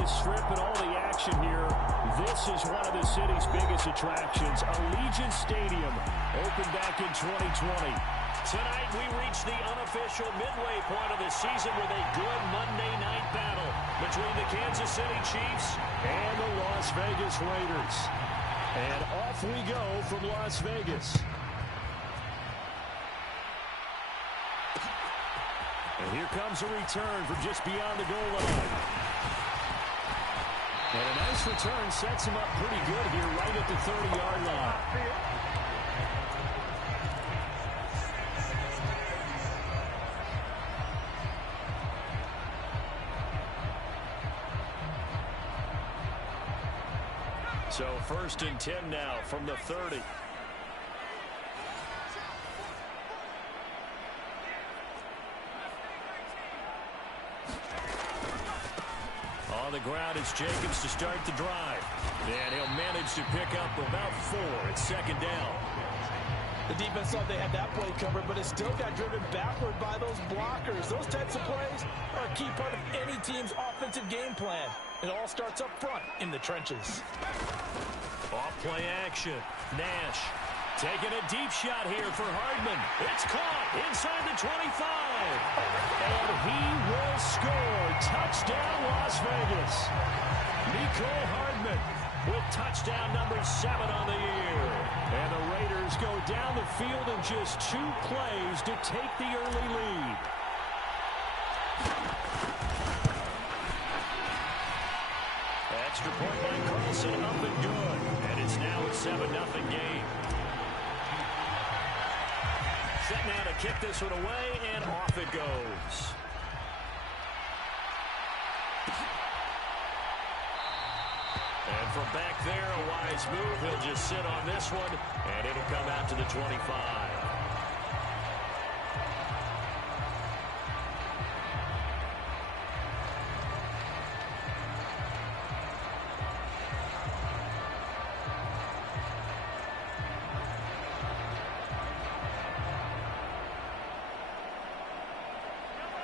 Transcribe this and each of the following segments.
Vegas Strip and all the action here. This is one of the city's biggest attractions. Allegiant Stadium opened back in 2020. Tonight we reach the unofficial midway point of the season with a good Monday night battle between the Kansas City Chiefs and the Las Vegas Raiders. And off we go from Las Vegas. And here comes a return from just beyond the goal line. And a nice return sets him up pretty good here right at the 30-yard line. So 1st and 10 now from the 30. On the ground, it's Jacobs to start the drive. And he'll manage to pick up about 4 at 2nd down. The defense thought they had that play covered, but it still got driven backward by those blockers. Those types of plays are a key part of any team's offensive game plan. It all starts up front in the trenches. Off play action. Nash taking a deep shot here for Hardman. It's caught inside the 25. And he will score. Touchdown, Las Vegas. Nicole Hardman with touchdown number 7 on the year. And the Raiders go down the field in just 2 plays to take the early lead. Extra point by Carlson, up and good. And it's now a 7-0 game. Set now to kick this one away, and off it goes. And from back there, a wise move. He'll just sit on this one, and it'll come out to the 25.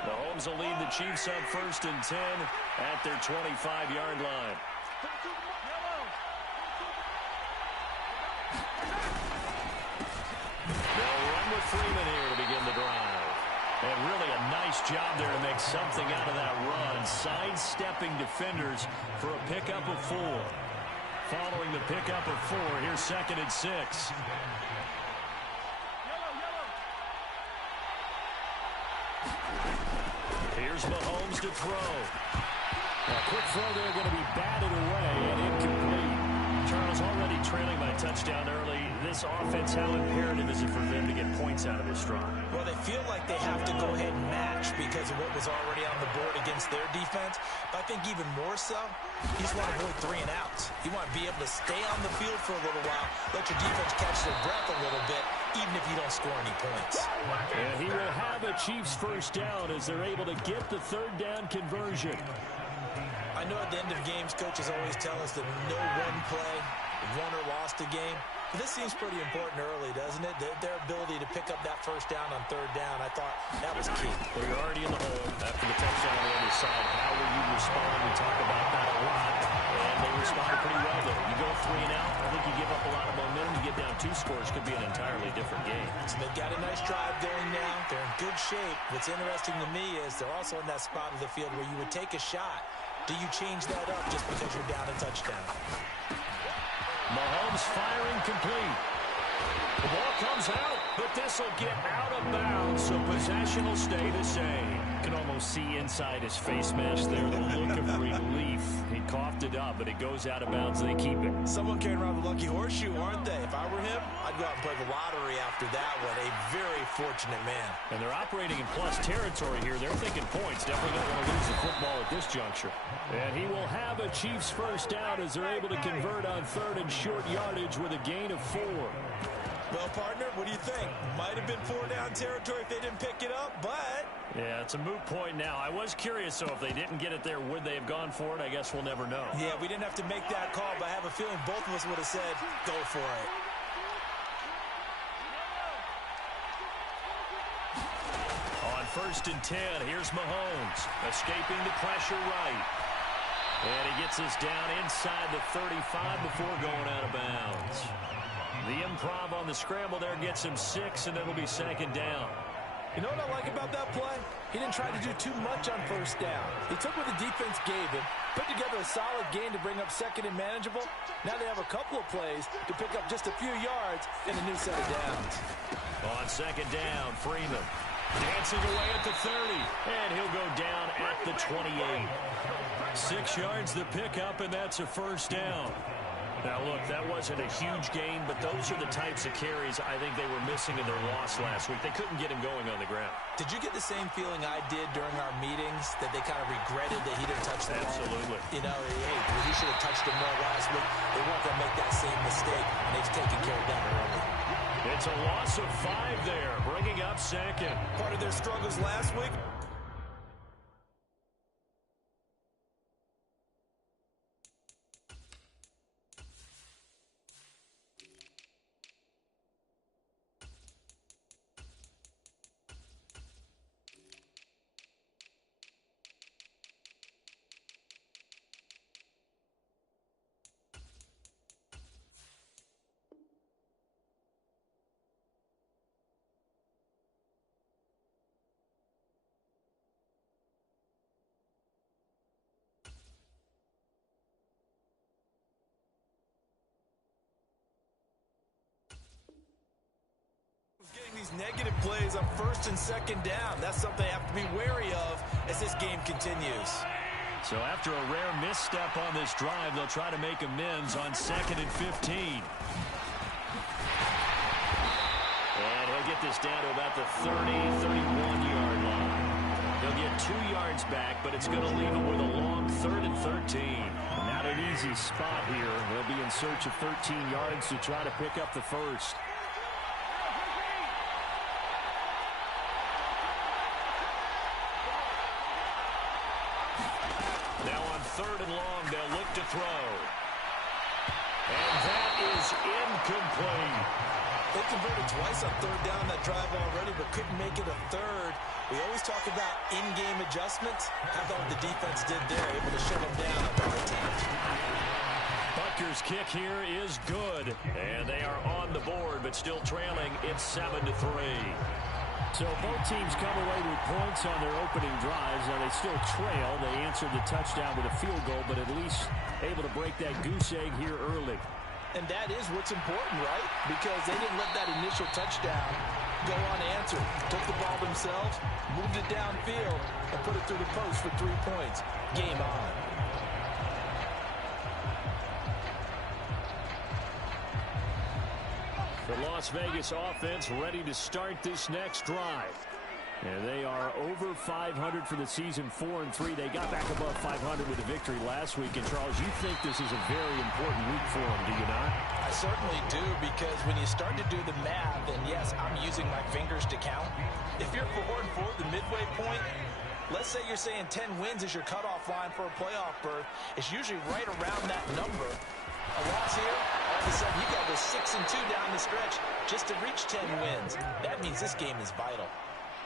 Mahomes will lead the Chiefs up 1st and 10 at their 25-yard line. They'll run with Freeman here to begin the drive. And really a nice job there to make something out of that run. Sidestepping defenders for a pickup of 4. Following the pickup of 4, here's 2nd and 6. Here's Mahomes to throw. A quick throw there going to be batted away and incomplete. Charles already trailing by touchdown early. This offense, how imperative is it for them to get points out of this drive? Well, they feel like they have to go ahead and match because of what was already on the board against their defense. But I think even more so, you just want to avoid 3 and outs. You want to be able to stay on the field for a little while, let your defense catch their breath a little bit, even if you don't score any points. And he will have a Chiefs 1st down as they're able to get the 3rd down conversion. I know at the end of games, coaches always tell us that no one play won or lost a game. But this seems pretty important early, doesn't it? Their ability to pick up that 1st down on 3rd down, I thought that was key. Well, you're already in the hole after the touchdown on the other side. How will you respond? We talk about that a lot. And they responded pretty well there. You go 3 and out, I think you give up a lot of momentum. You get down 2 scores, could be an entirely different game. So they've got a nice drive going now. They're in good shape. What's interesting to me is they're also in that spot of the field where you would take a shot. Do you change that up just because you're down a touchdown? Mahomes firing complete. The ball comes out, but this will get out of bounds, so possession will stay the same. You can almost see inside his face mask there the look of relief. He coughed it up, but it goes out of bounds. They keep it. Someone carrying around the lucky horseshoe, aren't they? If I were him, I'd go out and play the lottery after that one. A very fortunate man. And they're operating in plus territory here. They're thinking points. Definitely don't want to lose the football at this juncture. And he will have a Chiefs 1st down as they're able to convert on 3rd and short yardage with a gain of 4. Well, partner, what do you think? Might have been 4 down territory if they didn't pick it up, but... Yeah, it's a moot point now. I was curious, so if they didn't get it there, would they have gone for it? I guess we'll never know. Yeah, we didn't have to make that call, but I have a feeling both of us would have said, go for it. On 1st and 10, here's Mahomes, escaping the pressure right. And he gets us down inside the 35 before going out of bounds. The improv on the scramble there gets him 6, and it'll be second down. You know what I like about that play? He didn't try to do too much on first down. He took what the defense gave him, put together a solid gain to bring up second and manageable. Now they have a couple of plays to pick up just a few yards in a new set of downs. On second down, Freeman dancing away at the 30, and he'll go down at the 28. 6 yards the pickup, and that's a first down. Now, look, that wasn't a huge gain, but those are the types of carries I think they were missing in their loss last week. They couldn't get him going on the ground. Did you get the same feeling I did during our meetings, that they kind of regretted that he didn't touch the ball? Absolutely. You know, hey, he should have touched him more last week. They weren't going to make that same mistake, and they've taken care of that early. It's a loss of 5 there, bringing up second. Part of their struggles last week. Getting these negative plays on first and second down. That's something they have to be wary of as this game continues. So after a rare misstep on this drive, they'll try to make amends on second and 15. And he'll get this down to about the 31-yard line. He'll get 2 yards back, but it's going to leave him with a long 3rd and 13. Not an easy spot here. They'll be in search of 13 yards to try to pick up the first. Now on 3rd and long, they'll look to throw. And that is incomplete. They converted twice on 3rd down that drive already, but couldn't make it a 3rd. We always talk about in-game adjustments. How about what the defense did there, able to shut them down on that attempt. Butker's kick here is good. And they are on the board, but still trailing. It's 7-3. So both teams come away with points on their opening drives. Now they still trail. They answered the touchdown with a field goal, but at least able to break that goose egg here early. And that is what's important, right? Because they didn't let that initial touchdown go unanswered. Took the ball themselves, moved it downfield, and put it through the post for 3 points. Game on. The Las Vegas offense ready to start this next drive. And they are over 500 for the season, 4-3. They got back above 500 with a victory last week. And, Charles, you think this is a very important week for them, do you not? I certainly do, because when you start to do the math, and yes, I'm using my fingers to count. If you're 4-4 at the midway point, let's say you're saying 10 wins is your cutoff line for a playoff berth. It's usually right around that number. A loss here, all of a sudden you got to go 6-2 down the stretch just to reach 10 wins. That means this game is vital.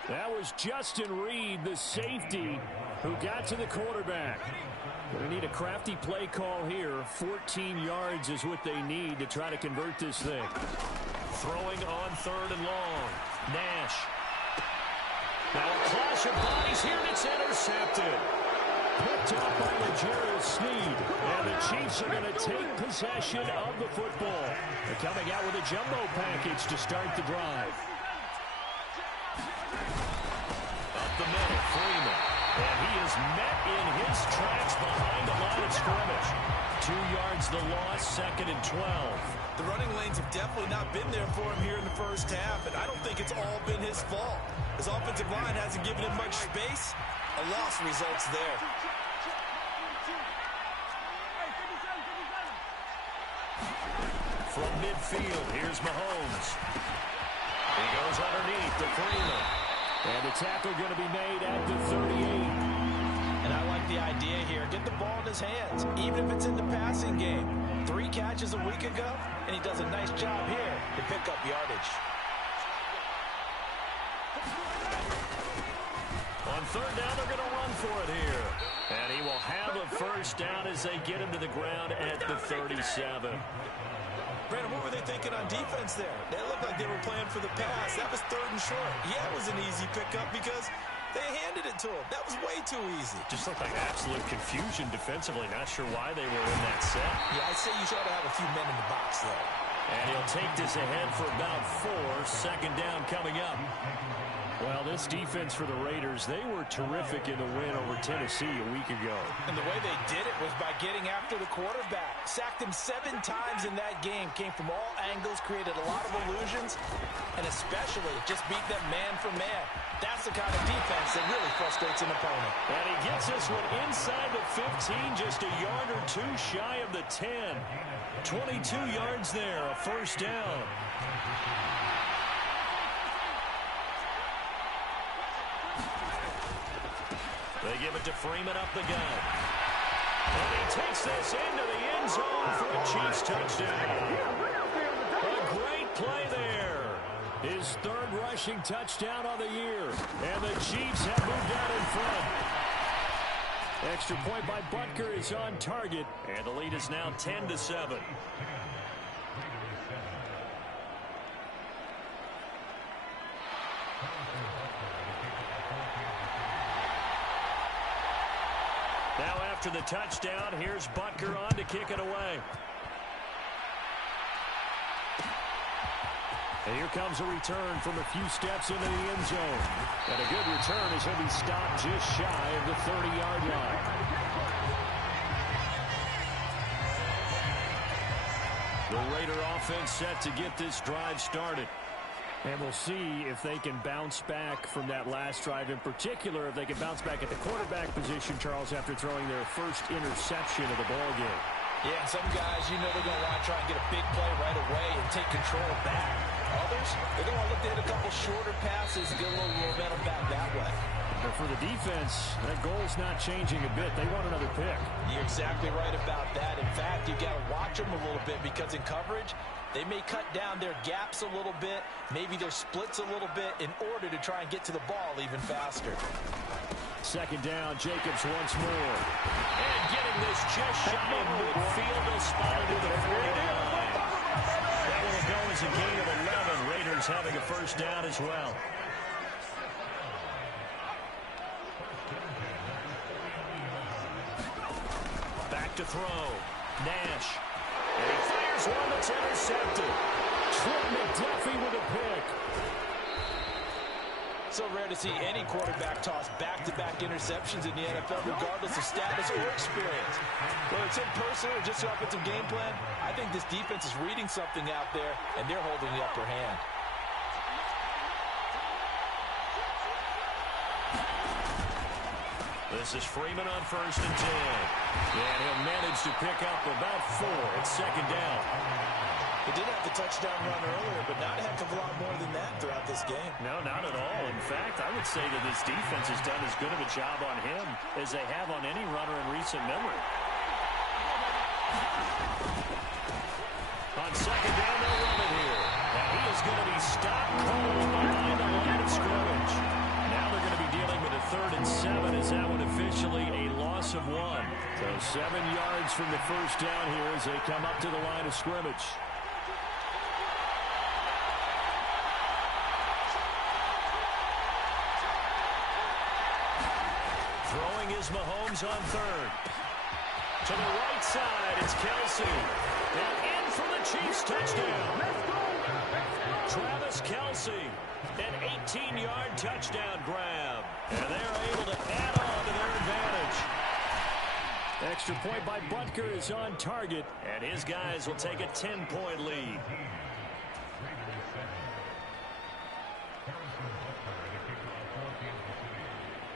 That was Justin Reed, the safety, who got to the quarterback. Going to need a crafty play call here. 14 yards is what they need to try to convert this thing. Throwing on 3rd and long. Nash. Now a clash of bodies here, and it's intercepted. Picked up by L'Jarius Sneed. And the Chiefs are going to take possession of the football. They're coming out with a jumbo package to start the drive. Up the middle, Freeman. And he is met in his tracks behind the line of scrimmage. 2 yards the loss, 2nd and 12. The running lanes have definitely not been there for him here in the first half, and I don't think it's all been his fault. His offensive line hasn't given him much space. A loss results there. From midfield, here's Mahomes. He goes underneath to Freeman. And the tackle going to be made at the 38. And I like the idea here. Get the ball in his hands, even if it's in the passing game. 3 catches a week ago, and he does a nice job here to pick up yardage. On 3rd down, they're going to run for it here. And he will have a first down as they get him to the ground at the 37. Brandon, what were they thinking on defense there? They looked like they were playing for the pass. That was 3rd and short. Yeah, it was an easy pickup because they handed it to him. That was way too easy. Just looked like absolute confusion defensively. Not sure why they were in that set. Yeah, I'd say you should have a few men in the box, though. And he'll take this ahead for about 4. 2nd down coming up. Well, this defense for the Raiders, they were terrific in the win over Tennessee a week ago. And the way they did it was by getting after the quarterback. Sacked him 7 times in that game. Came from all angles, created a lot of illusions, and especially just beat them man for man. That's the kind of defense that really frustrates an opponent. And he gets this one inside the 15, just a yard or 2 shy of the 10. 22 yards there, a first down. They give it to Freeman up the gut. And he takes this into the end zone for a Chiefs touchdown. A great play there. His 3rd rushing touchdown on the year. And the Chiefs have moved out in front. Extra point by Butker is on target. And the lead is now 10-7. Now after the touchdown, here's Butker on to kick it away. And here comes a return from a few steps into the end zone. And a good return as he'll be stopped just shy of the 30-yard line. The Raider offense set to get this drive started. And we'll see if they can bounce back from that last drive. In particular, if they can bounce back at the quarterback position, Charles, after throwing their first interception of the ballgame. Yeah, some guys, you know they're going to want to try and get a big play right away and take control back. Others, they're going to look to hit a couple shorter passes and get a little momentum back that way. But for the defense, that goal's not changing a bit. They want another pick. You're exactly right about that. In fact, you've got to watch them a little bit because in coverage, they may cut down their gaps a little bit, maybe their splits a little bit in order to try and get to the ball even faster. 2nd down, Jacobs once more. And getting this chest shot in midfield, they'll spot it to the 49. That will go as a gain of 11. Raiders having a first down as well. Back to throw. Nash. And he fires one that's intercepted. Trent McDuffie with a pick. So rare to see any quarterback toss back-to-back interceptions in the NFL, regardless of status or experience. Whether it's in person or just offensive game plan, I think this defense is reading something out there, and they're holding the upper hand. This is Freeman on 1st and 10. And he'll manage to pick up about 4. It's 2nd down. He did have the touchdown run earlier, but not a heck of a lot more than that throughout this game. No, not at all. In fact, I would say that this defense has done as good of a job on him as they have on any runner in recent memory. On 2nd down, they'll run it here. And he is going to be stopped cold behind the line of scrimmage. Now they're going to be dealing with a 3rd and 7 as that one officially a loss of 1. So 7 yards from the first down here as they come up to the line of scrimmage. Throwing is Mahomes on 3rd. To the right side, it's Kelsey. And in for the Chiefs touchdown. Travis Kelsey, an 18-yard touchdown grab. And they're able to add on to their advantage. Extra point by Butker is on target. And his guys will take a 10-point lead.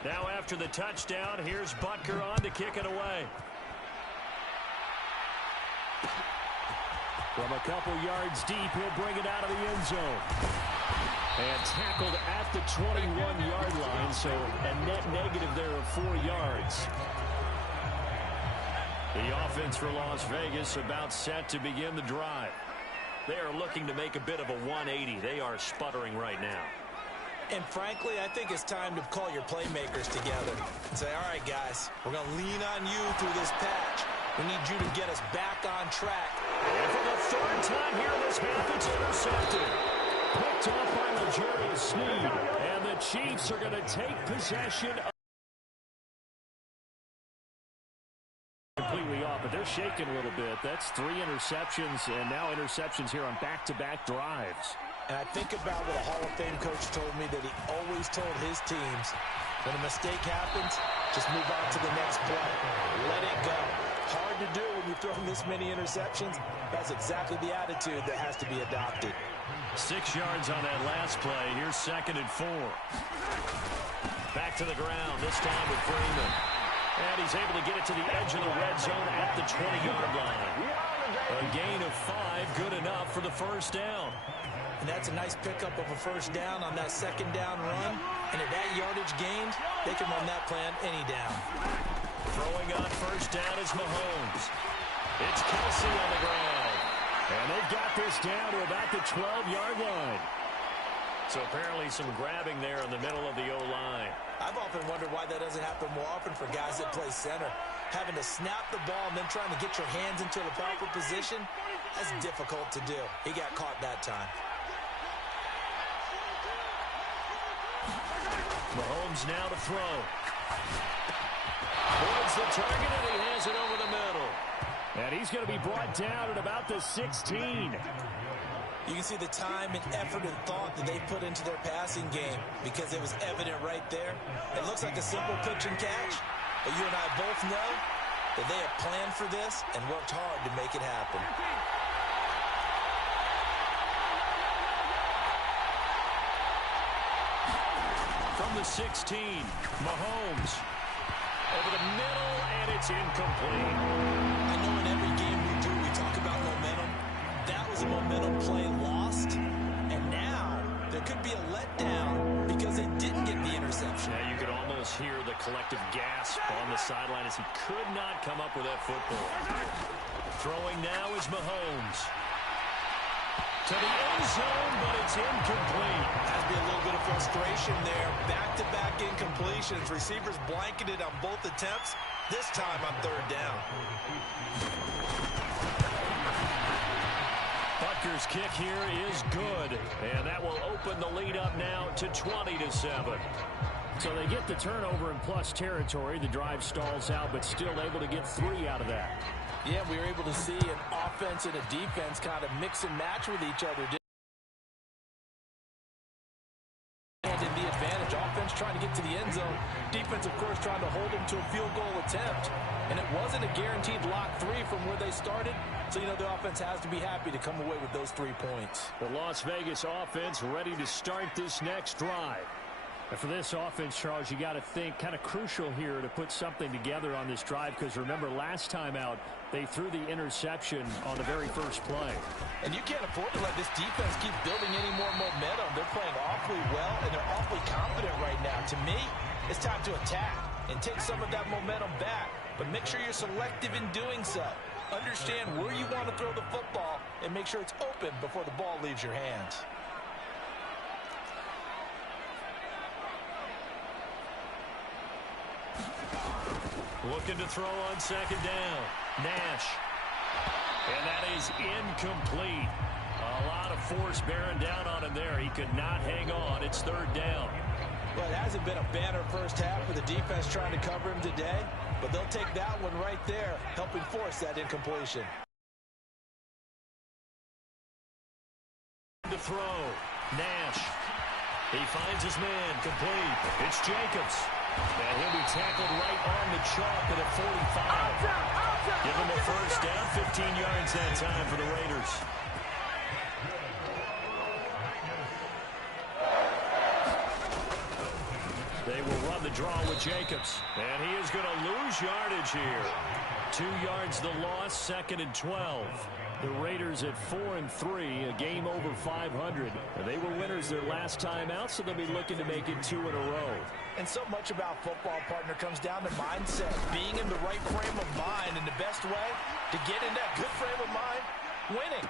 Now after the touchdown, here's Butker on to kick it away. From a couple yards deep, he'll bring it out of the end zone. And tackled at the 21-yard line, so a net negative there of 4 yards. The offense for Las Vegas about set to begin the drive. They are looking to make a bit of a 180. They are sputtering right now. And frankly, I think it's time to call your playmakers together and say, all right, guys, we're going to lean on you through this patch. We need you to get us back on track. And for the third time here in this half, it's intercepted. Picked up by Jl23. And the Chiefs are going to take possession of completely off, but they're shaking a little bit. That's 3 interceptions, and now interceptions here on back-to-back drives. And I think about what a Hall of Fame coach told me that he always told his teams, when a mistake happens, just move on to the next play. Let it go. Hard to do when you throw this many interceptions. That's exactly the attitude that has to be adopted. 6 yards on that last play. Here's 2nd and 4. Back to the ground, this time with Freeman. And he's able to get it to the edge of the red zone at the 20-yard line. A gain of 5, good enough for the first down. And that's a nice pickup of a first down on that 2nd down run. And at that yardage gained, they can run that plan any down. Throwing on first down is Mahomes. It's Kelsey on the ground. And they've got this down to about the 12-yard line. So apparently some grabbing there in the middle of the O-line. I've often wondered why that doesn't happen more often for guys that play center. Having to snap the ball and then trying to get your hands into the proper position, that's difficult to do. He got caught that time. Mahomes now to throw. Towards the target, and he has it over the middle. And he's going to be brought down at about the 16. You can see the time and effort and thought that they put into their passing game because it was evident right there. It looks like a simple pitch and catch, but you and I both know that they have planned for this and worked hard to make it happen. From the 16, Mahomes over the middle, and it's incomplete. I know in every game we do, we talk about momentum. That was a momentum play lost, and now there could be a letdown because they didn't get the interception. Yeah, you could almost hear the collective gasp on the sideline as he could not come up with that football. Throwing now is Mahomes. To the end zone, but it's incomplete. Has to be a little bit of frustration there. Back-to-back incompletions. Receivers blanketed on both attempts. This time on 3rd down. Butker's kick here is good, and that will open the lead up now to 20-7. So they get the turnover in plus territory. The drive stalls out, but still able to get 3 out of that. Yeah, we were able to see an offense and a defense kind of mix and match with each other. And in the advantage, offense trying to get to the end zone. Defense, of course, trying to hold them to a field goal attempt. And it wasn't a guaranteed lock 3 from where they started. So, you know, the offense has to be happy to come away with those 3 points. The Las Vegas offense ready to start this next drive. And for this offense, Charles, you got to think kind of crucial here to put something together on this drive, because remember last time out they threw the interception on the very first play. And you can't afford to let this defense keep building any more momentum. They're playing awfully well, and they're awfully confident right now. To me, it's time to attack and take some of that momentum back, but make sure you're selective in doing so. Understand where you want to throw the football and make sure it's open before the ball leaves your hands. Looking to throw on 2nd down. Nash. And that is incomplete. A lot of force bearing down on him there. He could not hang on. It's 3rd down. Well, it hasn't been a banner first half with the defense trying to cover him today, but they'll take that one right there, helping force that incompletion. To throw. Nash. He finds his man. Complete. It's Jacobs. And he'll be tackled right on the chalk at a 45. Give him a first down, 15 yards that time for the Raiders. They will run the draw with Jacobs. And he is going to lose yardage here. 2 yards the loss, 2nd and 12. The Raiders at 4-3, a game over 500. They were winners their last time out, so they'll be looking to make it 2 in a row. And so much about football, partner, comes down to mindset. Being in the right frame of mind, and the best way to get in that good frame of mind winning.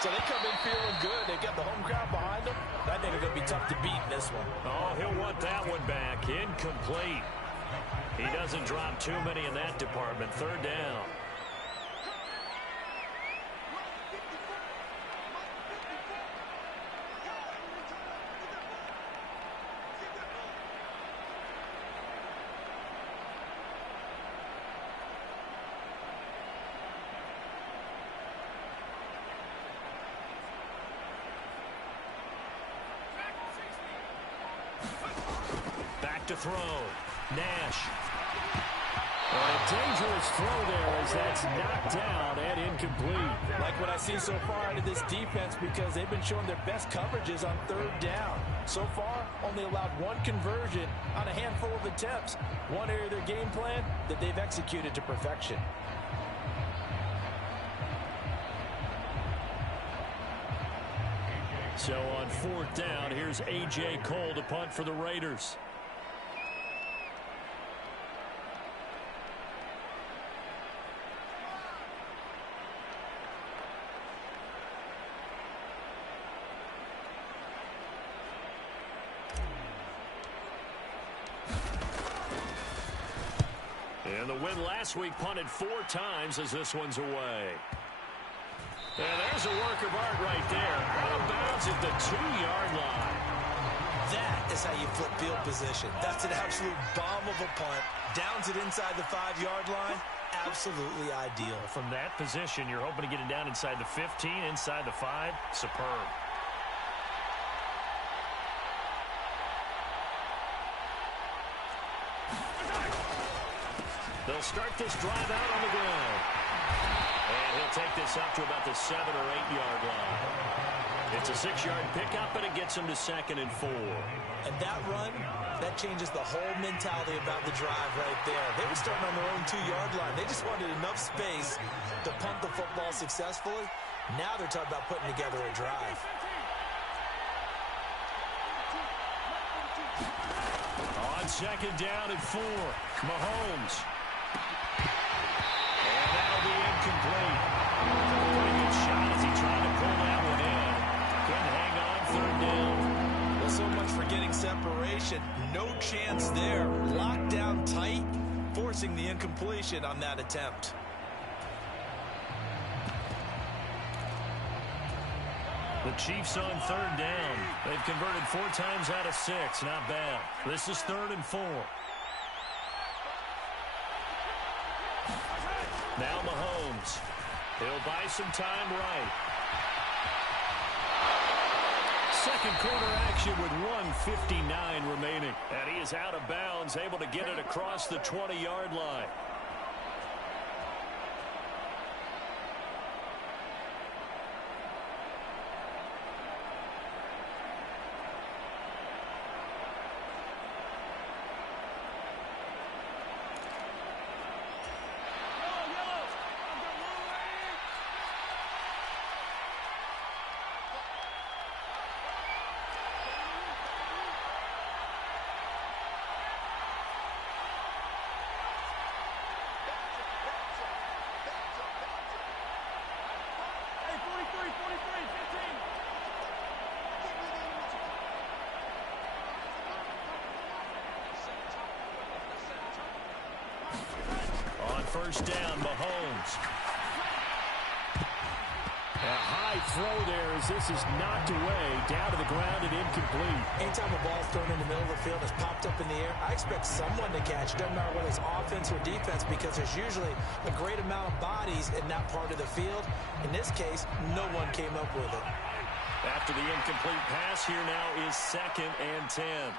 So they come in feeling good. They got the home crowd behind them. I think they're going to be tough to beat in this one. Oh, he'll want that one back. Incomplete. He doesn't drop too many in that department. Third down. Back to throw. Nash. A dangerous throw there as that's knocked down and incomplete. Like what I see so far out of this defense because they've been showing their best coverages on third down. So far, only allowed one conversion on a handful of attempts. One area of their game plan that they've executed to perfection. So on fourth down, here's A.J. Cole to punt for the Raiders. And the win last week punted 4 times as this one's away. And there's a work of art right there. Out of bounds at the 2-yard line. That is how you flip field position. That's an absolute bomb of a punt. Downs it inside the 5-yard line. Absolutely ideal. From that position, you're hoping to get it down inside the 15, inside the 5. Superb. They'll start this drive out on the ground. And he'll take this up to about the 7- or 8-yard line. It's a 6-yard pickup, but it gets him to 2nd and 4. And that run, that changes the whole mentality about the drive right there. They were starting on their own 2-yard line. They just wanted enough space to punt the football successfully. Now they're talking about putting together a drive. On 2nd down and 4, Mahomes. And that'll be incomplete. Pretty good shot as he tried to pull that one in. Couldn't hang on 3rd down. Well, so much for getting separation. No chance there. Locked down tight, forcing the incompletion on that attempt. The Chiefs on 3rd down. They've converted 4 times out of 6. Not bad. This is 3rd and 4. Now Mahomes. He'll buy some time right. Second quarter action with 1:59 remaining. And he is out of bounds, able to get it across the 20-yard line. First down, Mahomes. A high throw there as this is knocked away, down to the ground and incomplete. Anytime a ball's thrown in the middle of the field, it's popped up in the air, I expect someone to catch. Doesn't matter whether it's offense or defense because there's usually a great amount of bodies in that part of the field. In this case, no one came up with it. After the incomplete pass, here now is 2nd and 10.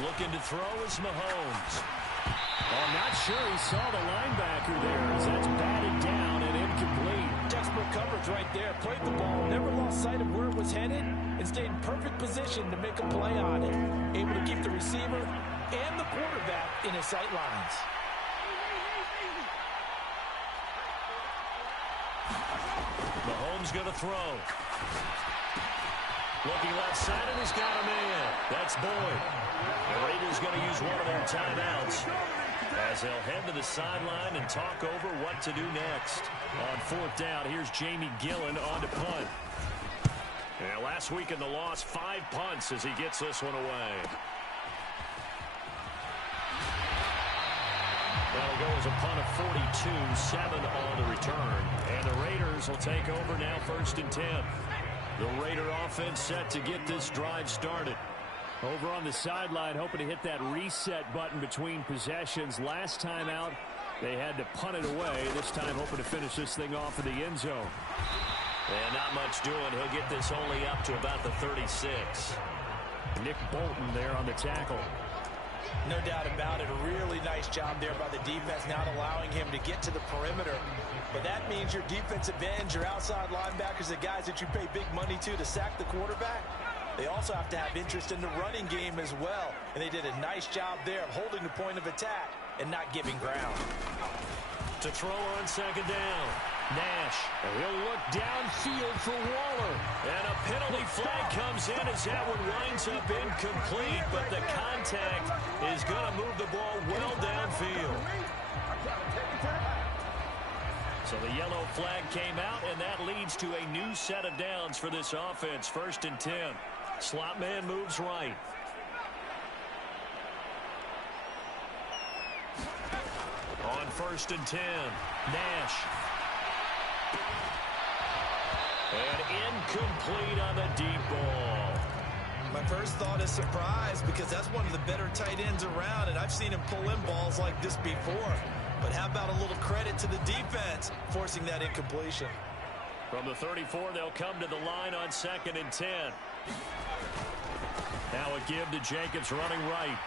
Looking to throw is Mahomes. Well, I'm not sure he saw the linebacker there as that's batted down and incomplete. Textbook coverage right there. Played the ball, never lost sight of where it was headed, and stayed in perfect position to make a play on it. Able to keep the receiver and the quarterback in his sight lines. Mahomes going to throw. Looking left side, and he's got a man. That's Boyd. The Raiders going to use one of their timeouts as they'll head to the sideline and talk over what to do next. On fourth down, here's Jamie Gillen on to punt. Yeah, last week in the loss, 5 punts as he gets this one away. That'll go as a punt of 42, 7 on the return. And the Raiders will take over now, 1st and 10. The Raider offense set to get this drive started. Over on the sideline, hoping to hit that reset button between possessions. Last time out, they had to punt it away. This time, hoping to finish this thing off in the end zone. And not much doing. He'll get this only up to about the 36. Nick Bolton there on the tackle. No doubt about it. A really nice job there by the defense, not allowing him to get to the perimeter. But that means your defensive ends, your outside linebackers, the guys that you pay big money to sack the quarterback, they also have to have interest in the running game as well. And they did a nice job there of holding the point of attack and not giving ground. To throw on 2nd down. Nash. And he'll look downfield for Waller. And a penalty flag comes in as that one winds up incomplete. But the contact is going to move the ball well downfield. So the yellow flag came out, and that leads to a new set of downs for this offense. 1st and 10. Slot man moves right. On 1st and 10, Nash. And incomplete on the deep ball. My first thought is surprise, because that's one of the better tight ends around, and I've seen him pull in balls like this before. But how about a little credit to the defense forcing that incompletion? From the 34, they'll come to the line on 2nd and 10. Now a give to Jacobs running right.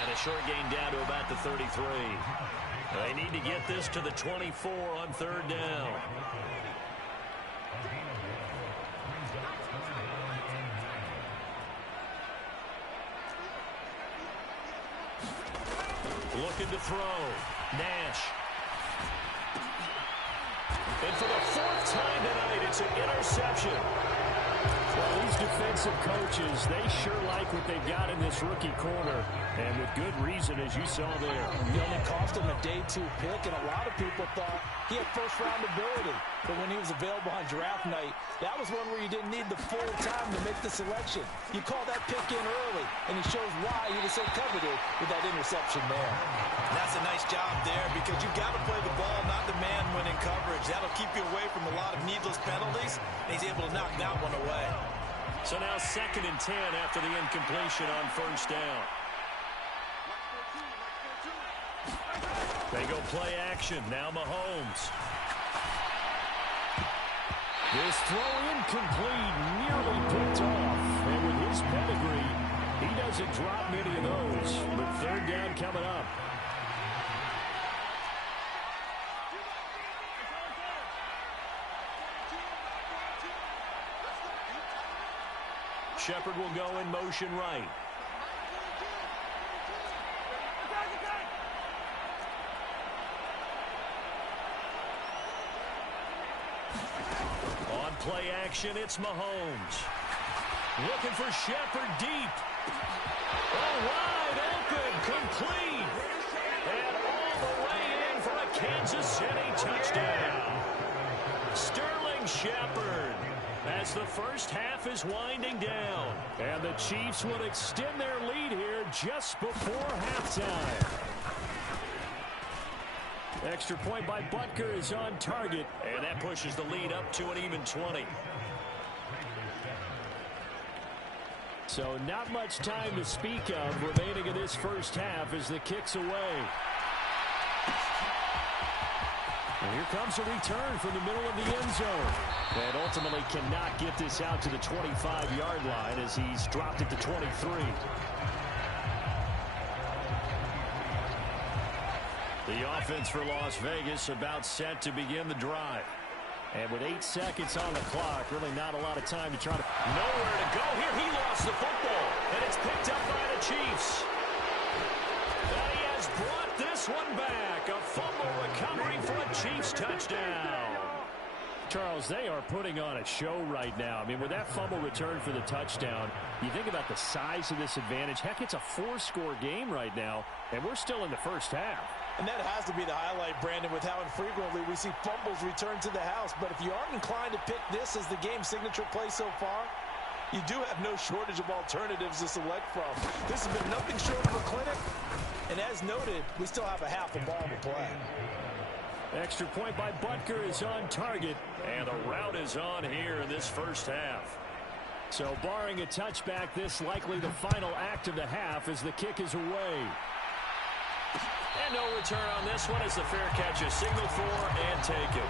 And a short gain down to about the 33. They need to get this to the 24 on 3rd down. Looking to throw. Nash. And for the 4th time tonight, it's an interception. Well, these defensive coaches, they sure like what they've got in this rookie corner. And with good reason, as you saw there. It only cost him a day 2 pick, and a lot of people thought he had first-round ability. But when he was available on draft night, that was one where you didn't need the full time to make the selection. You call that pick in early, and he shows why he was so coveted with that interception there. That's a nice job there, because you've got to play the ball, not the man when in coverage. That'll keep you away from a lot of needless penalties, and he's able to knock that one away. So now 2nd and 10 after the incompletion on 1st down. They go play action. Now Mahomes. This throw incomplete, nearly picked off. And with his pedigree, he doesn't drop many of those. But 3rd down coming up. Shepard will go in motion right. On play action, it's Mahomes. Looking for Shepard deep. Oh, wide open, complete. And all the way in for a Kansas City touchdown. Sterling Shepard. As the first half is winding down. And the Chiefs will extend their lead here just before halftime. Extra point by Butker is on target. And that pushes the lead up to an even 20. So not much time to speak of remaining in this first half as the kick's away. And here comes a return from the middle of the end zone. And ultimately cannot get this out to the 25-yard line as he's dropped at the 23. The offense for Las Vegas about set to begin the drive. And with 8 seconds on the clock, really not a lot of time to try to... Nowhere to go here. He lost the football. And it's picked up by the Chiefs. And he has brought this one back. A fumble recovery for a Chiefs touchdown. Charles, they are putting on a show right now. I mean, with that fumble return for the touchdown, you think about the size of this advantage. Heck, it's a 4-score game right now, and we're still in the first half. And that has to be the highlight, Brandon, with how infrequently we see fumbles return to the house. But if you aren't inclined to pick this as the game's signature play so far, you do have no shortage of alternatives to select from. This has been nothing short of a clinic. And as noted, we still have a half a ball to play. Extra point by Butker is on target, and the route is on here in this first half. So barring a touchback, this likely the final act of the half as the kick is away. And no return on this one as the fair catch is signaled for and taken.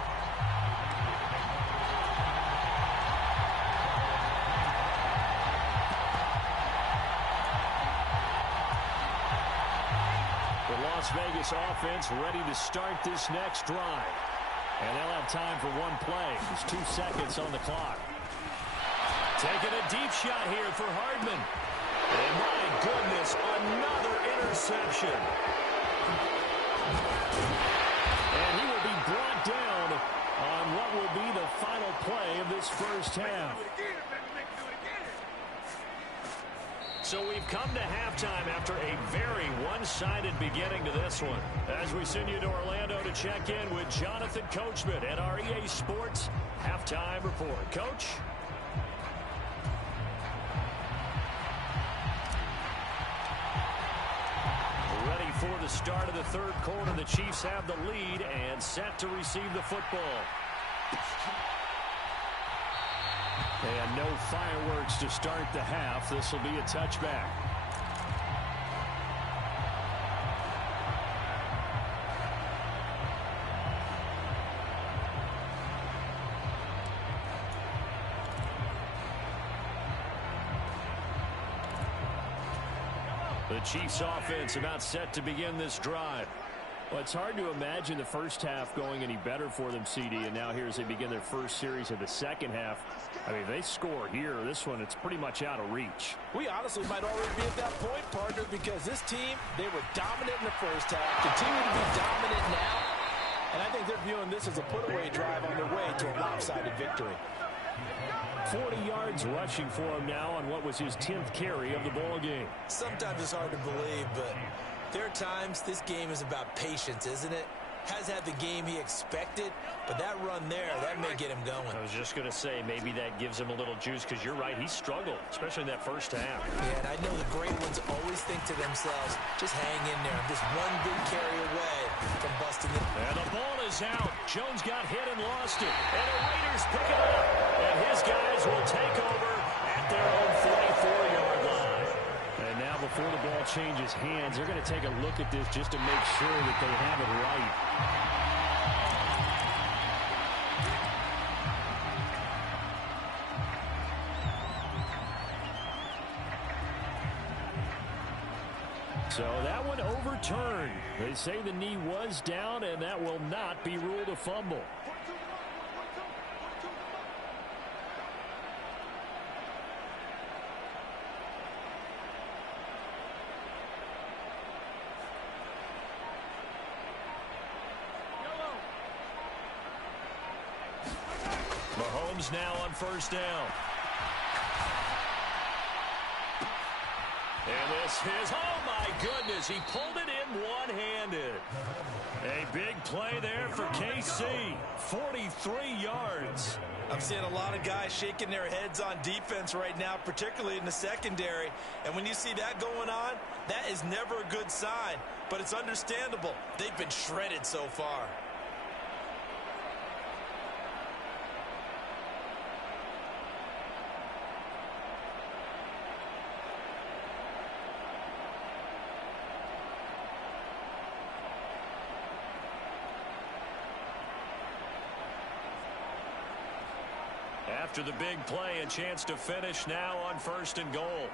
Las Vegas offense ready to start this next drive. And they'll have time for one play. There's 2 seconds on the clock. Taking a deep shot here for Hardman. And my goodness, another interception. And he will be brought down on what will be the final play of this first half. So we've come to halftime after a very one-sided beginning to this one. As we send you to Orlando to check in with Jonathan Coachman at our EA Sports Halftime Report. Coach? Ready for the start of the third quarter. The Chiefs have the lead and set to receive the football. And no fireworks to start the half. This will be a touchback. The Chiefs offense about set to begin this drive. Well, it's hard to imagine the first half going any better for them, CD, and now here as they begin their first series of the second half. I mean, if they score here, this one, it's pretty much out of reach. We honestly might already be at that point, partner, because this team, they were dominant in the first half, continue to be dominant now, and I think they're viewing this as a put-away drive on their way to a lopsided victory. 40 yards rushing for him now on what was his 10th carry of the ball game. Sometimes it's hard to believe, but there are times this game is about patience, isn't it? Has had the game he expected, but that run there, that may get him going. I was just going to say, maybe that gives him a little juice, because you're right, he struggled, especially in that first half. Yeah, and I know the great ones always think to themselves, just hang in there. I'm just one big carry away from busting it. And the ball is out. Jones got hit and lost it. And the Raiders pick it up. And his guys will take over at their own 44-yard line. And now before the ball changes hands, they're going to take a look at this just to make sure that they have it right. So that one overturned. They say the knee was down, and that will not be ruled a fumble. Mahomes now on first down. And this is, oh my goodness, he pulled it in one-handed. A big play there for KC, 43 yards. I'm seeing a lot of guys shaking their heads on defense right now, particularly in the secondary. And when you see that going on, that is never a good sign. But it's understandable. They've been shredded so far. After the big play, a chance to finish now on first and goal.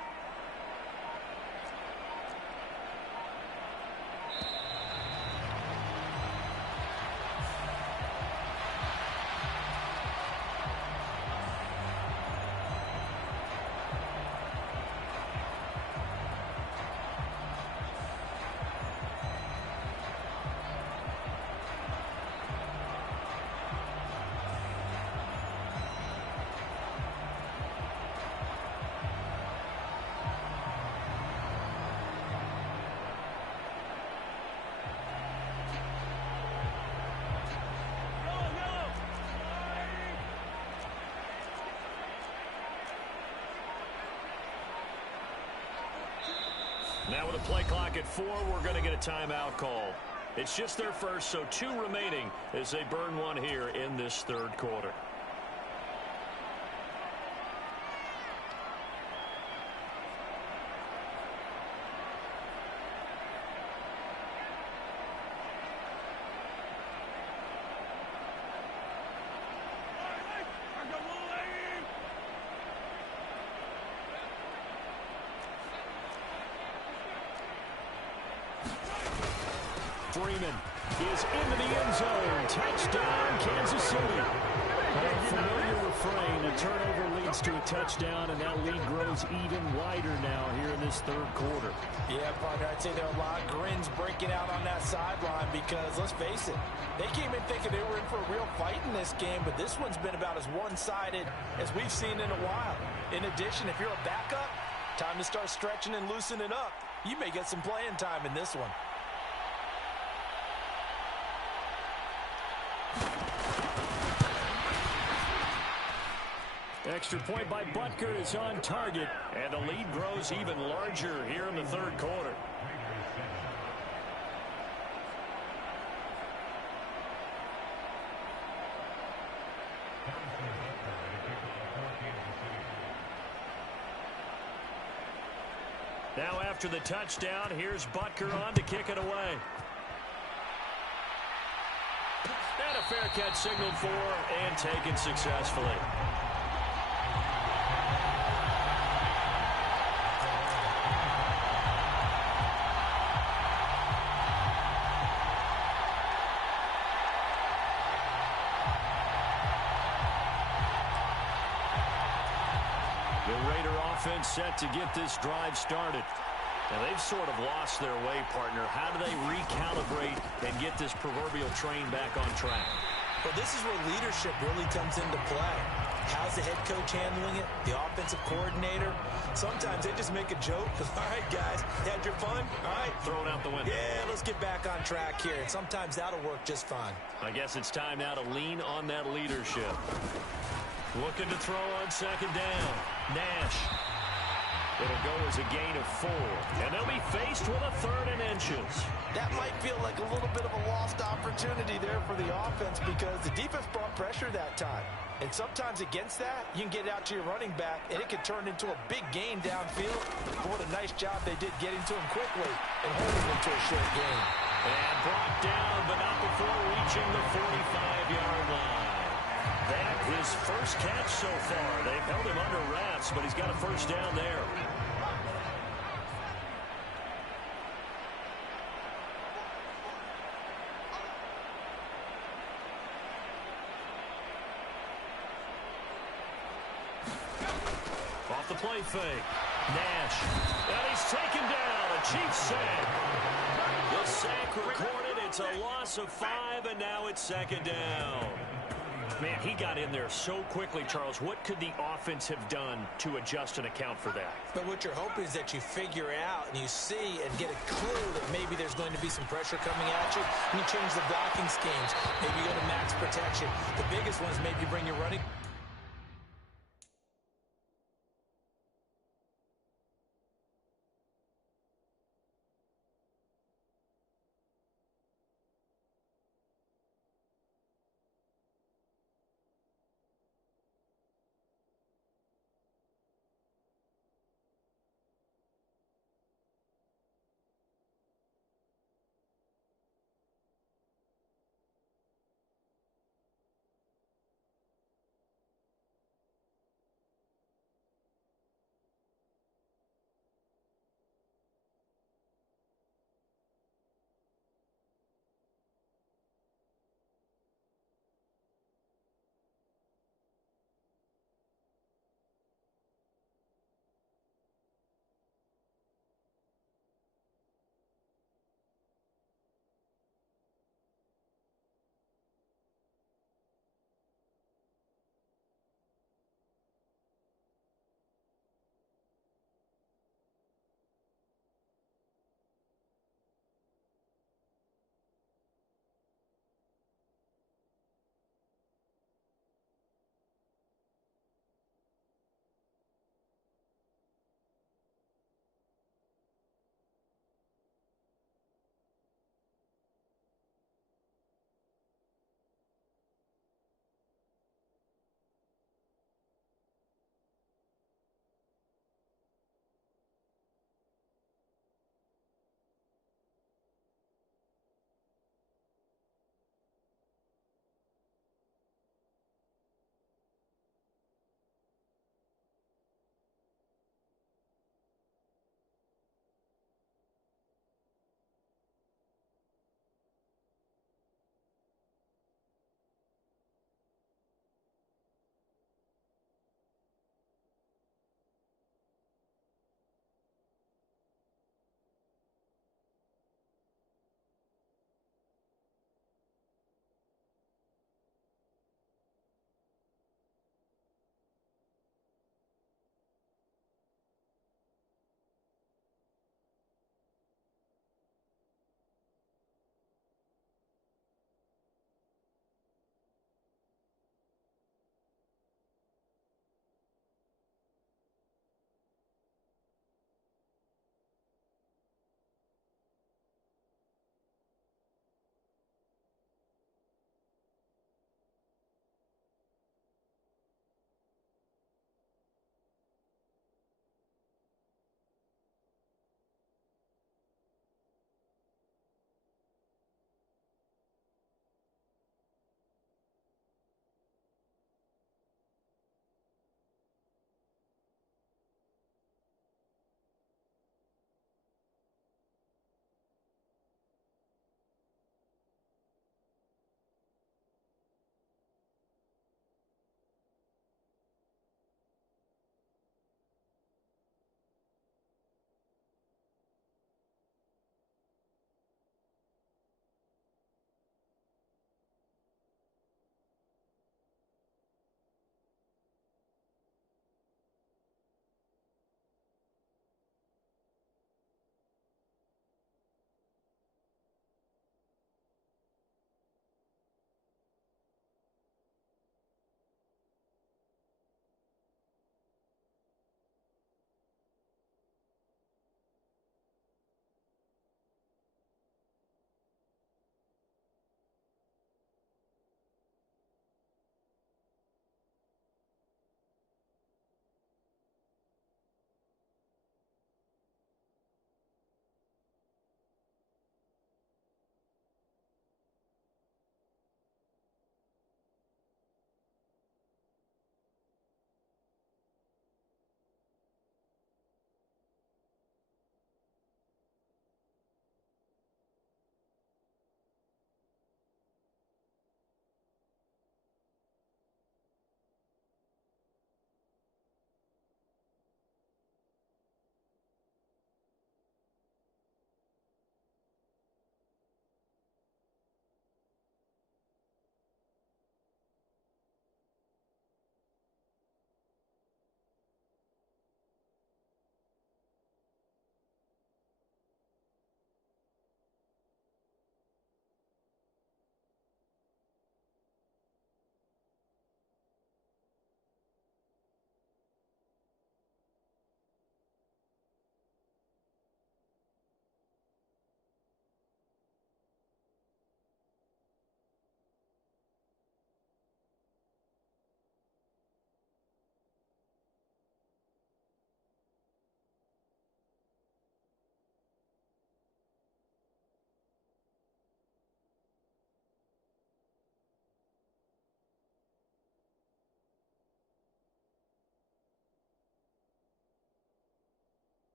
Now with a play clock at 4, we're going to get a timeout call. It's just their first, so 2 remaining as they burn one here in this third quarter. Freeman is into the end zone. Touchdown, Kansas City. A familiar refrain. A turnover leads to a touchdown, and that lead grows even wider now here in this third quarter. Yeah, partner, I'd say there are a lot of grins breaking out on that sideline because, let's face it, they came in thinking they were in for a real fight in this game, but this one's been about as one-sided as we've seen in a while. In addition, if you're a backup, time to start stretching and loosening up. You may get some playing time in this one. Extra point by Butker is on target, and the lead grows even larger here in the third quarter. Now after the touchdown, here's Butker on to kick it away. And a fair catch signaled for and taken successfully. Offense set to get this drive started. Now they've sort of lost their way, partner. How do they recalibrate and get this proverbial train back on track? Well, this is where leadership really comes into play. How's the head coach handling it? The offensive coordinator? Sometimes they just make a joke. All right, guys, had your fun? All right. Throw it out the window. Yeah, let's get back on track here. And sometimes that'll work just fine. I guess it's time now to lean on that leadership. Looking to throw on second down. Nash. It'll go as a gain of 4. And they'll be faced with a 3rd and inches. That might feel like a little bit of a lost opportunity there for the offense because the defense brought pressure that time. And sometimes against that, you can get out to your running back, and it can turn into a big gain downfield. But what a nice job they did getting to him quickly and holding him to a short gain. And brought down, but not before reaching the 45-yard line. That his first catch so far. They've held him under wraps, but he's got a first down there. Off the play fake. Nash. And he's taken down. A Chiefs sack. The sack recorded. It's a loss of 5, and now it's second down. Man, he got in there so quickly, Charles. What could the offense have done to adjust and account for that? But what you're hoping is that you figure out and you see and get a clue that maybe there's going to be some pressure coming at you, and you change the blocking schemes. Maybe you go to max protection. The biggest one is maybe you bring your running.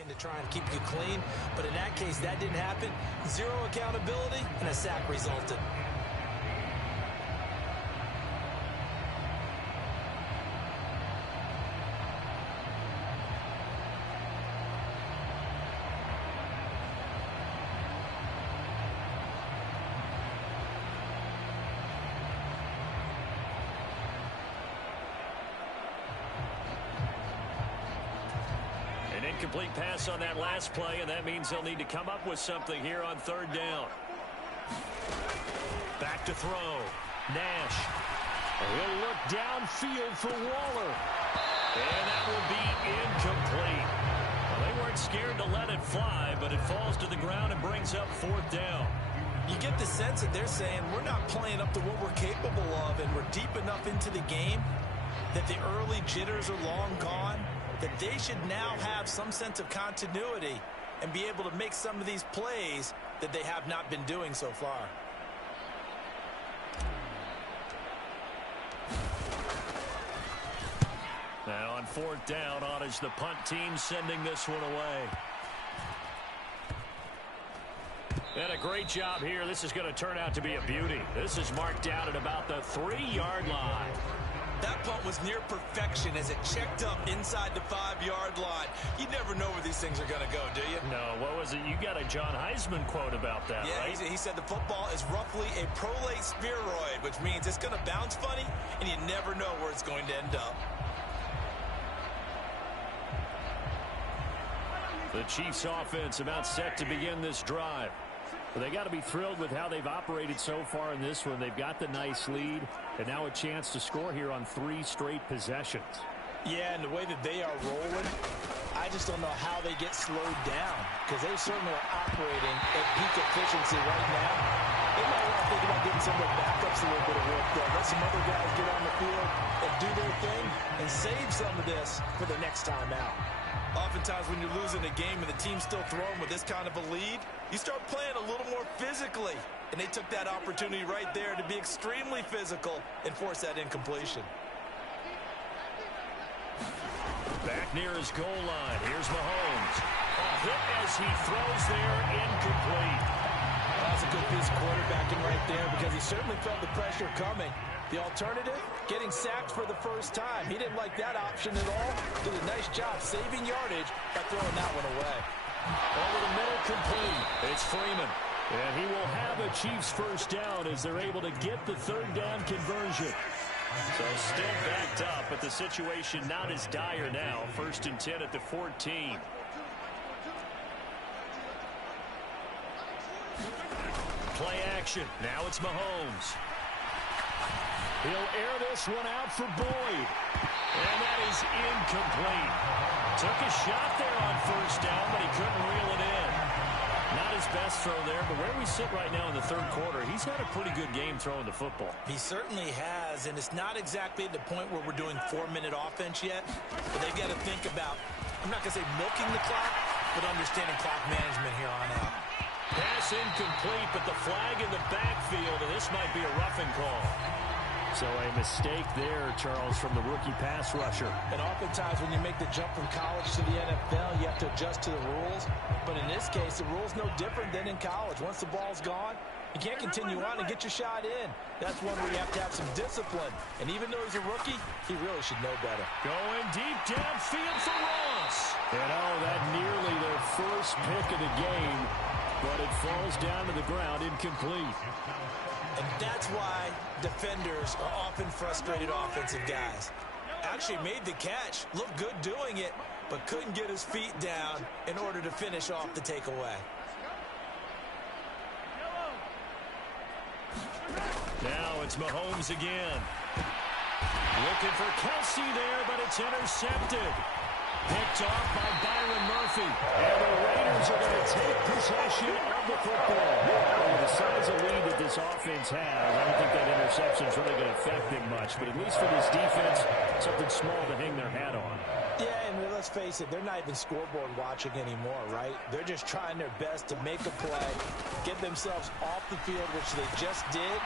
in to try and keep you clean. But in that case, that didn't happen. Zero accountability, and a sack resulted. Incomplete pass on that last play, and that means they'll need to come up with something here on third down. Back to throw. Nash. He'll look downfield for Waller. And that will be incomplete. Well, they weren't scared to let it fly, but it falls to the ground and brings up fourth down. You get the sense that they're saying we're not playing up to what we're capable of, and we're deep enough into the game that the early jitters are long gone, that they should now have some sense of continuity and be able to make some of these plays that they have not been doing so far. Now on fourth down, on is the punt team sending this one away. And a great job here. This is going to turn out to be a beauty. This is marked down at about the 3-yard line. That punt was near perfection as it checked up inside the 5-yard line. You never know where these things are going to go, do you? No, what was it? You got a John Heisman quote about that, right? Yeah, he said the football is roughly a prolate spheroid, which means it's going to bounce funny, and you never know where it's going to end up. The Chiefs offense about set to begin this drive. Well, they got to be thrilled with how they've operated so far in this one. They've got the nice lead, and now a chance to score here on 3 straight possessions. Yeah, and the way that they are rolling, I just don't know how they get slowed down, because they certainly are operating at peak efficiency right now. They might want to think about getting some of their backups a little bit of work done. Let some other guys get on the field and do their thing and save some of this for the next time out. Oftentimes when you're losing a game and the team's still throwing with this kind of a lead, you start playing a little more physically. And they took that opportunity right there to be extremely physical and force that incompletion. Back near his goal line. Here's Mahomes. A hit as he throws there, incomplete. That's a good piece of quarterbacking right there because he certainly felt the pressure coming. The alternative, getting sacked for the first time. He didn't like that option at all. Did a nice job saving yardage by throwing that one away. Over the middle, complete. It's Freeman. And he will have a Chiefs first down as they're able to get the third down conversion. So still backed up, but the situation not as dire now. 1st and 10 at the 14. Play action. Now it's Mahomes. He'll air this one out for Boyd. And that is incomplete. Took a shot there on first down, but he couldn't reel it in. Not his best throw there, but where we sit right now in the third quarter, he's had a pretty good game throwing the football. He certainly has, and it's not exactly the point where we're doing 4-minute offense yet, but they've got to think about, I'm not going to say milking the clock, but understanding clock management here on out. Pass incomplete, but the flag in the backfield, and this might be a roughing call. So a mistake there, Charles, from the rookie pass rusher. And oftentimes when you make the jump from college to the NFL, you have to adjust to the rules. But in this case, the rule's no different than in college. Once the ball's gone, you can't continue on and get your shot in. That's one where you have to have some discipline. And even though he's a rookie, he really should know better. Going deep downfield for Ross. And that nearly their first pick of the game, but it falls down to the ground incomplete. And that's why defenders are often frustrated offensive guys. Actually made the catch, looked good doing it, but couldn't get his feet down in order to finish off the takeaway. Now it's Mahomes again. Looking for Kelsey there, but it's intercepted. Picked off by Byron Murphy. And the Raiders are going to take possession of the football. Well, the size of lead that this offense has, I don't think that interception is really going to affect them much. But at least for this defense, something small to hang their hat on. Yeah, and let's face it, they're not even scoreboard watching anymore, right? They're just trying their best to make a play, get themselves off the field, which they just did,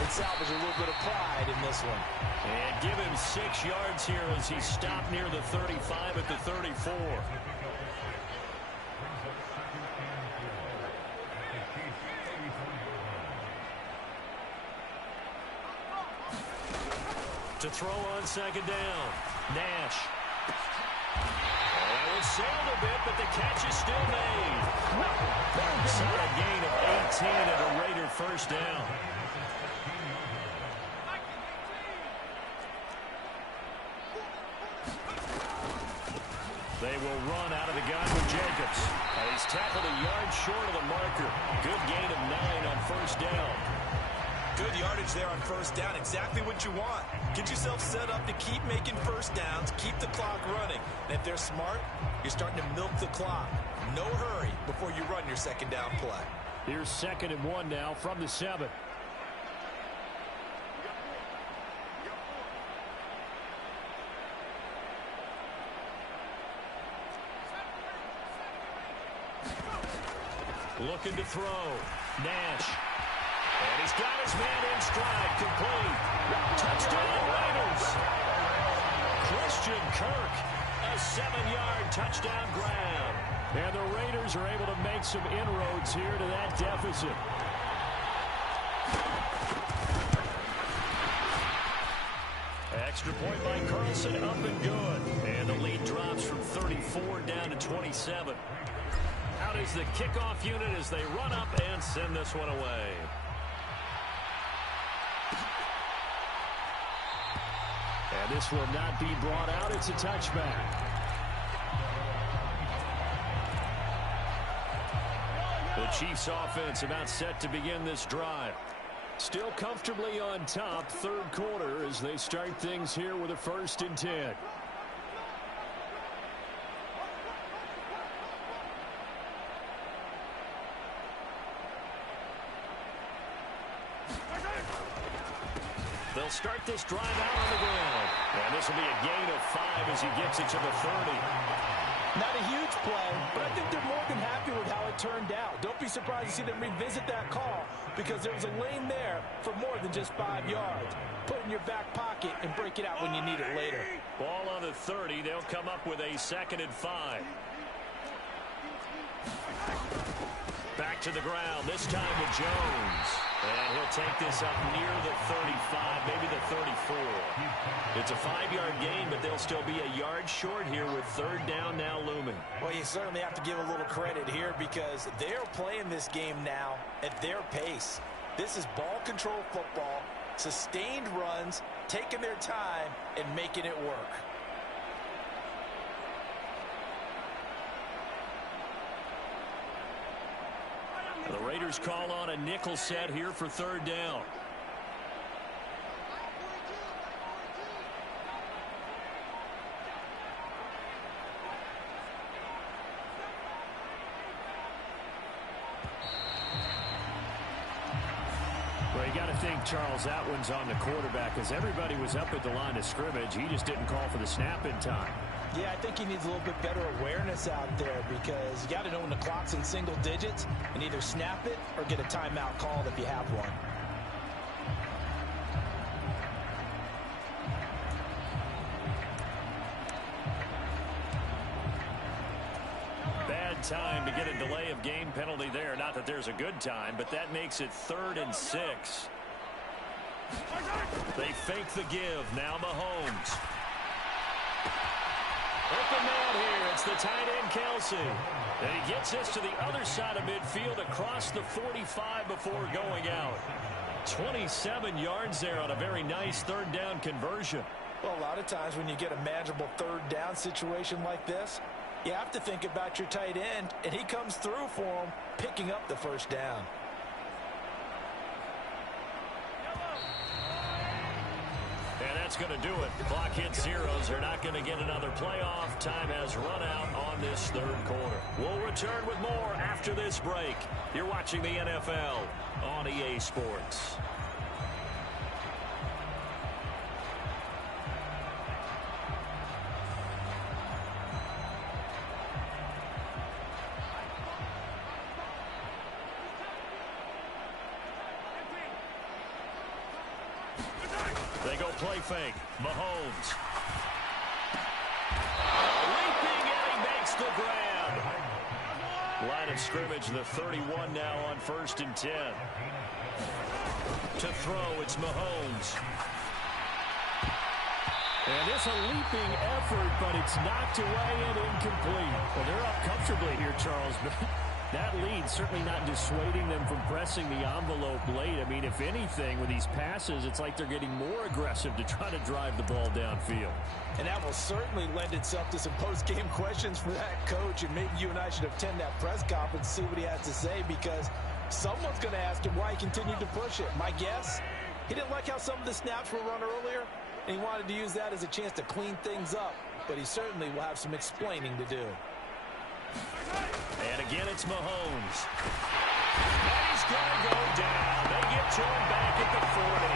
and salvage a little bit of pride in this one. And give him 6 yards here as he stopped near the 35 at the 34. To throw on second down. Nash. Well, it sailed a bit, but the catch is still made. Solid gain of 18 and a Raider first down. They will run out of the gun with Jacobs. He's tackled a yard short of the marker. Good gain of 9 on first down. Good yardage there on first down. Exactly what you want. Get yourself set up to keep making first downs, keep the clock running. And if they're smart, you're starting to milk the clock. No hurry before you run your second down play. Here's 2nd and 1 now from the 7. Looking to throw. Nash. And he's got his man in stride. Complete. Touchdown Raiders. Christian Kirk. A 7-yard touchdown grab. And the Raiders are able to make some inroads here to that deficit. Extra point by Carlson, up and good. And the lead drops from 34 down to 27. Out is the kickoff unit as they run up and send this one away. And this will not be brought out. It's a touchback. The Chiefs offense about set to begin this drive. Still comfortably on top, 3rd quarter as they start things here with a 1st and 10. They'll start this drive out on the ground. And this will be a gain of 5 as he gets it to the 30. Not a huge play, but I think they're more than happy with how it turned out. Don't be surprised to see them revisit that call because there was a lane there for more than just 5 yards. Put it in your back pocket and break it out when you need it later. Ball on the 30. They'll come up with a 2nd and 5. Back to the ground, this time with Jones. And he'll take this up near the 35, maybe the 34. It's a 5-yard gain, but they'll still be a yard short here with 3rd down now looming. Well, you certainly have to give a little credit here because they're playing this game now at their pace. This is ball control football, sustained runs, taking their time and making it work. The Raiders call on a nickel set here for 3rd down. Well, you got to think, Charles, that one's on the quarterback as everybody was up at the line of scrimmage. He just didn't call for the snap in time. Yeah, I think he needs a little bit better awareness out there because you got to know when the clock's in single digits and either snap it or get a timeout called if you have one. Bad time to get a delay of game penalty there. Not that there's a good time, but that makes it 3rd and 6. They fake the give. Now Mahomes. Open man here. It's the tight end, Kelsey. And he gets this to the other side of midfield across the 45 before going out. 27 yards there on a very nice 3rd down conversion. Well, a lot of times when you get a manageable 3rd down situation like this, you have to think about your tight end, and he comes through for him, picking up the 1st down. And that's going to do it. The clock hits zeros. They're not going to get another playoff. Time has run out on this 3rd quarter. We'll return with more after this break. You're watching the NFL on EA Sports. They go play fake. Mahomes. Leaping, and he makes the grab. Line of scrimmage, the 31 now on 1st and 10. To throw, it's Mahomes. And it's a leaping effort, but it's knocked away and incomplete. Well, they're up comfortably here, Charles, but that lead certainly not dissuading them from pressing the envelope late. I mean, if anything, with these passes, it's like they're getting more aggressive to try to drive the ball downfield. And that will certainly lend itself to some post-game questions for that coach, and maybe you and I should attend that press conference and see what he has to say, because someone's going to ask him why he continued to push it. My guess, he didn't like how some of the snaps were run earlier, and he wanted to use that as a chance to clean things up, but he certainly will have some explaining to do. And again, it's Mahomes. And he's going to go down. They get to him back at the 40.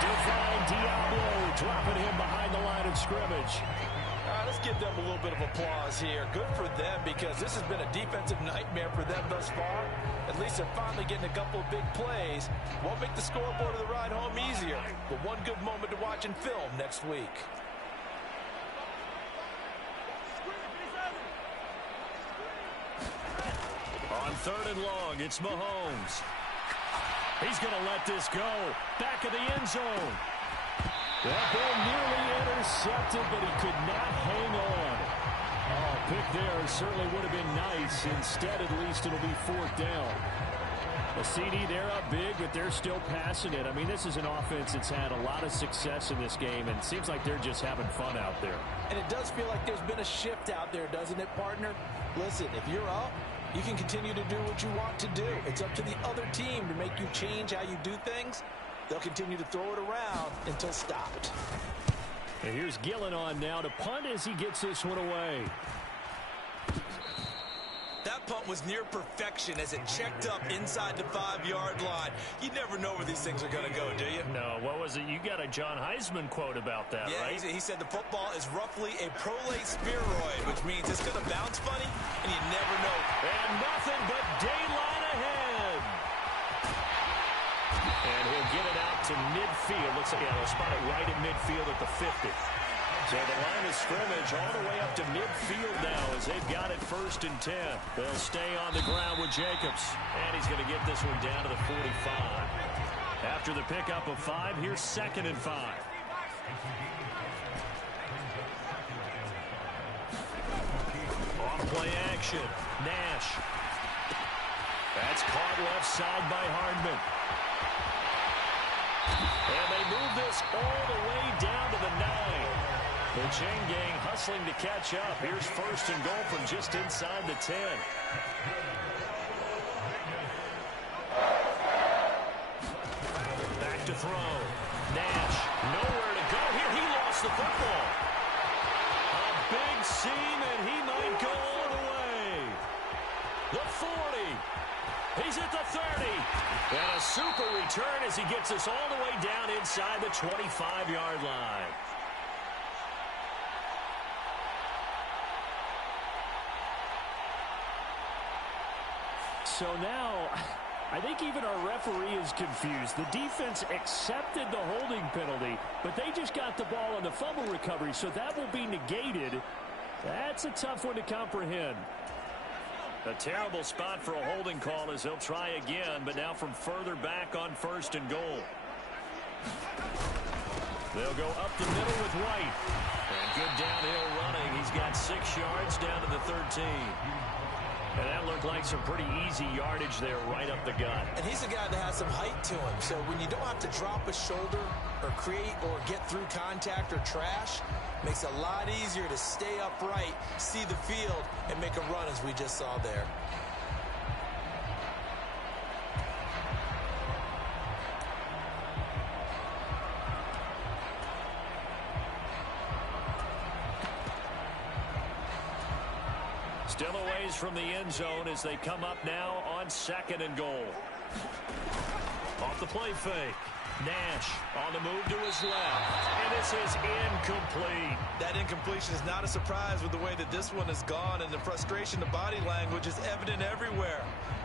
Divine Diablo dropping him behind the line of scrimmage. Let's give them a little bit of applause here. Good for them, because this has been a defensive nightmare for them thus far. At least they're finally getting a couple of big plays. Won't make the scoreboard of the ride home easier, but one good moment to watch in film next week. On 3rd and long, it's Mahomes. He's going to let this go. Back of the end zone. That ball nearly intercepted, but he could not hang on. Oh, pick there certainly would have been nice. Instead, at least it'll be 4th down. A CD, they're up big, but they're still passing it. I mean, this is an offense that's had a lot of success in this game, and it seems like they're just having fun out there. And it does feel like there's been a shift out there, doesn't it, partner? Listen, if you're up, you can continue to do what you want to do. It's up to the other team to make you change how you do things. They'll continue to throw it around until stopped. And here's Gillen on now to punt as he gets this one away. That punt was near perfection as it checked up inside the 5-yard line. You never know where these things are going to go, do you? No, what was it? You got a John Heisman quote about that, yeah, right? He said the football is roughly a prolate spheroid, which means it's going to bounce funny, and you never know. And nothing but daylight ahead. And he'll get it out to midfield. Looks like they'll spot it right in midfield at the 50. So the line of scrimmage all the way up to midfield now as they've got it 1st and 10. They'll stay on the ground with Jacobs. And he's going to get this one down to the 45. After the pickup of 5, here's 2nd and 5. On play action, Nash. That's caught left side by Hardman. And they move this all the way down to the 9. The chain gang hustling to catch up. Here's 1st and goal from just inside the 10. Back to throw. Nash, nowhere to go here. He lost the football. A big seam, and he might go all the way. The 40. He's at the 30. And a super return as he gets us all the way down inside the 25-yard line. So now, I think even our referee is confused. The defense accepted the holding penalty, but they just got the ball on the fumble recovery, so that will be negated. That's a tough one to comprehend. A terrible spot for a holding call as he'll try again, but now from further back on 1st and goal. They'll go up the middle with White. And good downhill running. He's got 6 yards down to the 13. And that looked like some pretty easy yardage there right up the gut. And he's a guy that has some height to him. So when you don't have to drop a shoulder or create or get through contact or trash, makes it a lot easier to stay upright, see the field, and make a run as we just saw there. Still a ways from the end zone as they come up now on 2nd and goal. Off the play fake. Nash on the move to his left. And this is incomplete. That incompletion is not a surprise with the way that this one has gone, and the frustration, the body language is evident everywhere.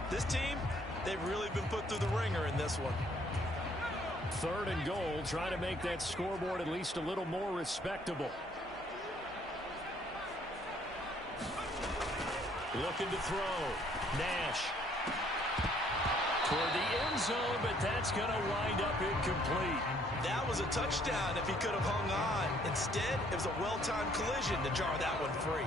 This team, they've really been put through the ringer in this one. 3rd and goal, trying to make that scoreboard at least a little more respectable. Looking to throw. Nash. for the end zone, but that's going to wind up incomplete. That was a touchdown if he could have hung on. Instead, it was a well-timed collision to jar that one free.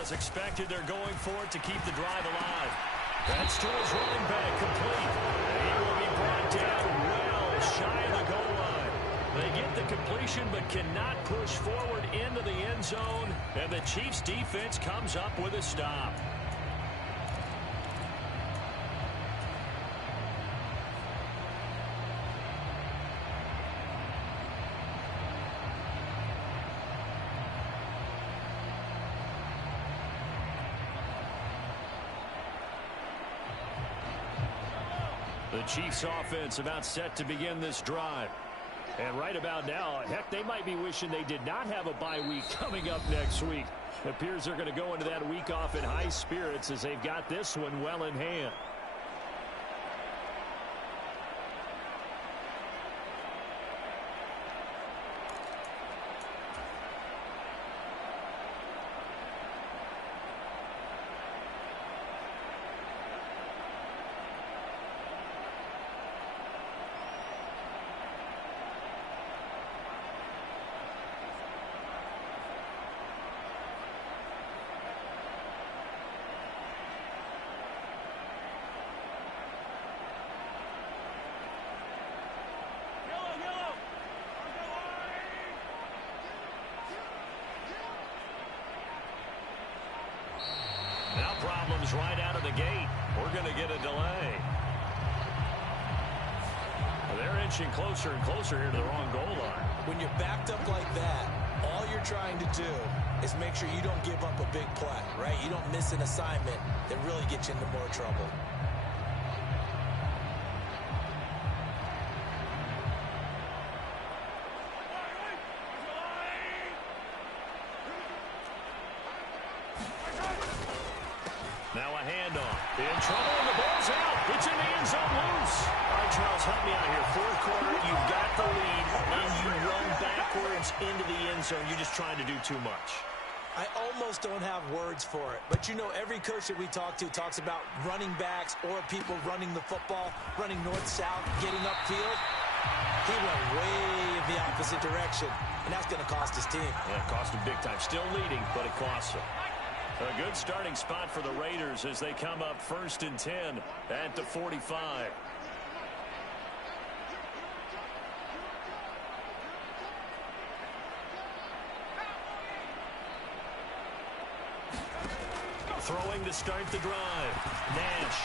As expected, they're going for it to keep the drive alive. That's to his running back, complete. He will be brought down well shy of the goal line. They get the completion but cannot push forward into the end zone, and the Chiefs' defense comes up with a stop. The Chiefs offense about set to begin this drive. And right about now, heck, they might be wishing they did not have a bye week coming up next week. It appears they're going to go into that week off in high spirits as they've got this one well in hand. Now problems right out of the gate. We're going to get a delay. They're inching closer and closer here to the wrong goal line. When you're backed up like that, all you're trying to do is make sure you don't give up a big play, right? You don't miss an assignment that really gets you into more trouble. Now a handoff. In trouble, and the ball's out. It's in the end zone loose. All right, Charles, help me out here. Fourth quarter, you've got the lead, and you run backwards into the end zone. You're just trying to do too much. I almost don't have words for it. But, you know, every coach that we talk to talks about running backs or people running the football, running north-south, getting upfield. He went way in the opposite direction, and that's going to cost his team. Yeah, it cost him big time. Still leading, but it costs him. A good starting spot for the Raiders as they come up 1st and 10 at the 45. Throwing to start the drive. Nash.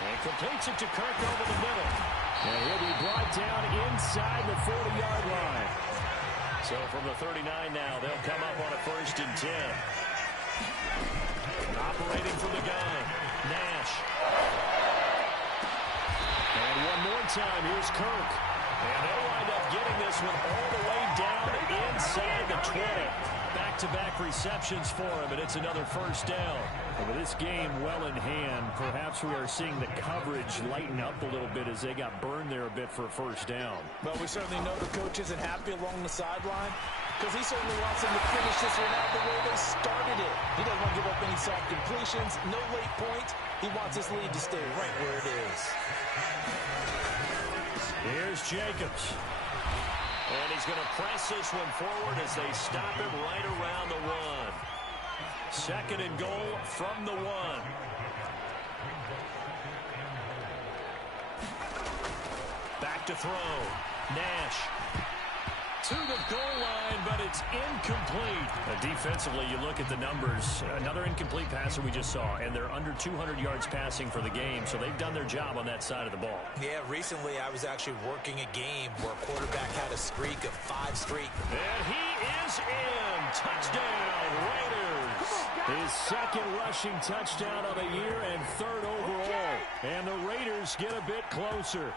And completes it to Kirk over the middle. And he'll be brought down inside the 40-yard line. So from the 39 now, they'll come up on a 1st and 10. Operating from the gun. Nash. And one more time, here's Kirk. And they'll wind up getting this one all the way down inside the 20. Back-to-back receptions for him, and it's another 1st down. And with this game well in hand, perhaps we are seeing the coverage lighten up a little bit as they got burned there a bit for a 1st down. Well, we certainly know the coach isn't happy along the sideline because he certainly wants them to finish this one out the way they started it. He doesn't want to give up any soft completions, no late points. He wants his lead to stay right where it is. Here's Jacobs. And he's going to press this one forward as they stop him right around the 1. 2nd and goal from the 1. Back to throw. Nash. To the goal line, but it's incomplete. Defensively, you look at the numbers. Another incomplete pass that we just saw, and they're under 200 yards passing for the game, so they've done their job on that side of the ball. Yeah, recently I was actually working a game where a quarterback had a streak of 5 straight. And he is in. Touchdown, Raiders. His 2nd rushing touchdown of the year and 3rd overall. And the Raiders get a bit closer.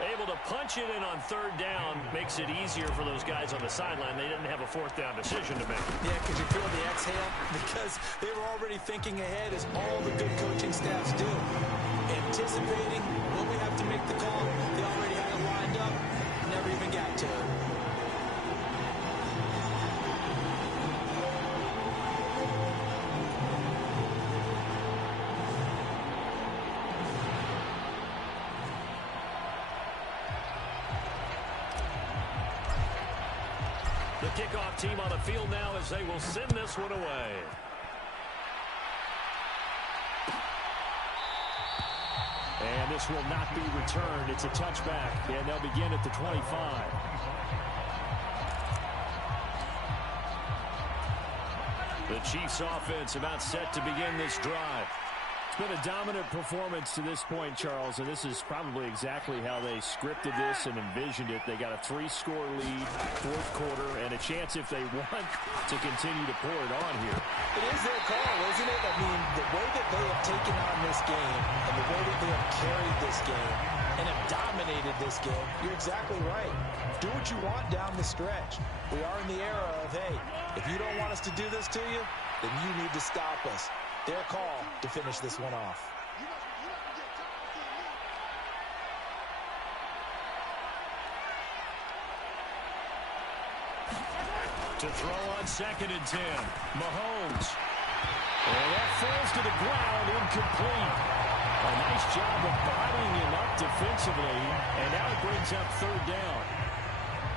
Able to punch it in on third down makes it easier for those guys on the sideline. They didn't have a fourth down decision to make. Yeah, because you feel the exhale because they were already thinking ahead, as all the good coaching staffs do. Anticipating when we have to make the call, they already had it lined up, never even got to it. The kickoff team on the field now as they will send this one away. And this will not be returned. It's a touchback, and they'll begin at the 25. The Chiefs offense about set to begin this drive. It's been a dominant performance to this point, Charles, and this is probably exactly how they scripted this and envisioned it. They got a 3-score lead, fourth quarter, and a chance, if they want, to continue to pour it on here. It is their call, isn't it? I mean, the way that they have taken on this game and the way that they have carried this game and have dominated this game, you're exactly right. Do what you want down the stretch. We are in the era of, hey, if you don't want us to do this to you, then you need to stop us. Their call to finish this one off. To throw on 2nd and 10. Mahomes. And that falls to the ground, incomplete. A nice job of bodying him up defensively, and now it brings up third down.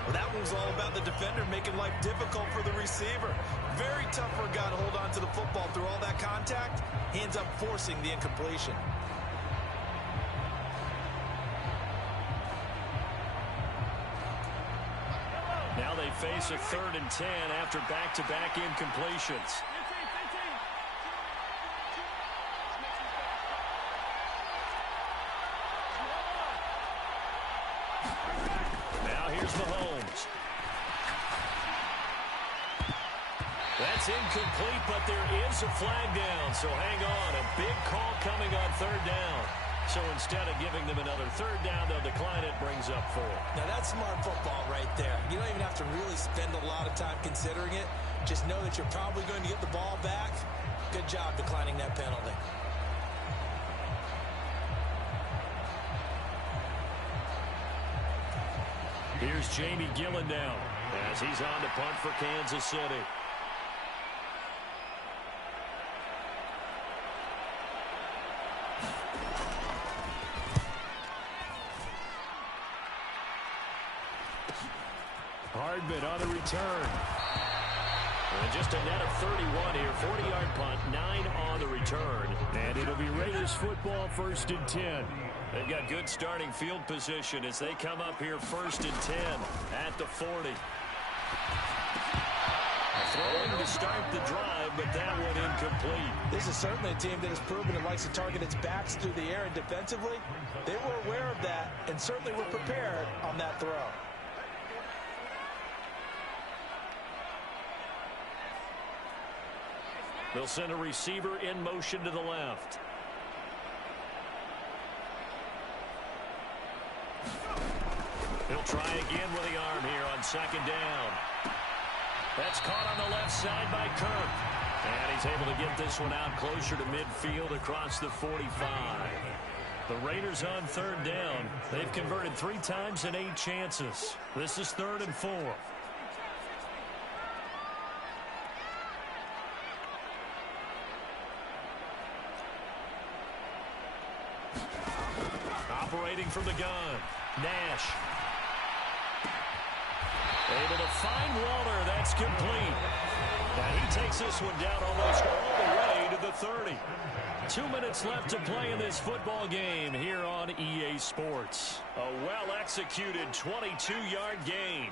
Well, that one was all about the defender making life difficult for the receiver. Very tough for a guy to hold on to the football through all that contact. He ends up forcing the incompletion. Now they face a 3rd and 10 after back-to-back incompletions. Now here's Mahomes. That's incomplete, but there is a flag down, so hang on. A big call coming on third down. So instead of giving them another third down, they'll decline it, brings up 4. Now that's smart football right there. You don't even have to really spend a lot of time considering it. Just know that you're probably going to get the ball back. Good job declining that penalty. Here's Jamie Gillen now as he's on to punt for Kansas City. Hardman on the return. And just a net of 31 here. 40-yard punt, 9 on the return. And it'll be Raiders football, 1st and 10. They've got good starting field position as they come up here 1st and 10 at the 40. Throwing to start the drive, but that one incomplete. This is certainly a team that has proven it likes to target its backs through the air, and defensively, they were aware of that and certainly were prepared on that throw. They'll send a receiver in motion to the left. He'll try again with the arm here on 2nd down. That's caught on the left side by Kirk. And he's able to get this one out closer to midfield across the 45. The Raiders on 3rd down. They've converted 3 times in 8 chances. This is 3rd and 4. Operating from the gun, Nash. Able to find Waller. That's complete. And he takes this one down almost all the way to the 30. 2 minutes left to play in this football game here on EA Sports. A well-executed 22-yard gain.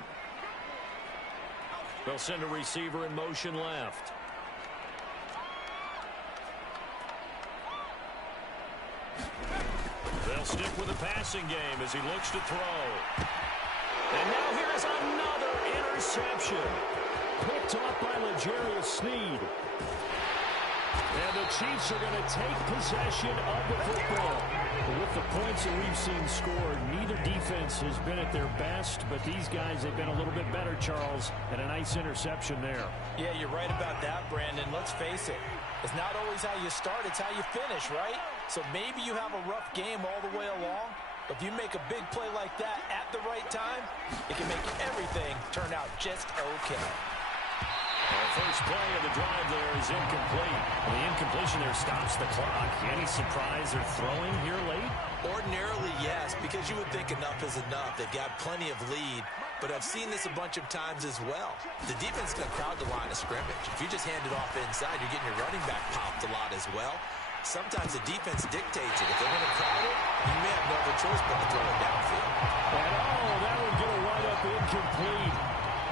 They'll send a receiver in motion left. They'll stick with the passing game as he looks to throw. And now here's another interception. Picked off by L'Jarius Sneed. And the Chiefs are going to take possession of the football. With the points that we've seen scored, neither defense has been at their best, but these guys have been a little bit better, Charles, and a nice interception there. Yeah, you're right about that, Brandon. Let's face it. It's not always how you start, it's how you finish, right? So maybe you have a rough game all the way along, but if you make a big play like that at the right time, it can make everything turn out just okay. The first play of the drive there is incomplete. The incompletion there stops the clock. Any surprise they're throwing here late? Ordinarily, yes, because you would think enough is enough. They've got plenty of lead, but I've seen this a bunch of times as well. The defense is going to crowd the line of scrimmage. If you just hand it off inside, you're getting your running back popped a lot as well. Sometimes the defense dictates it. If they're going to crowd it, you may have no other choice but to throw it downfield. And that would get a wide up incomplete.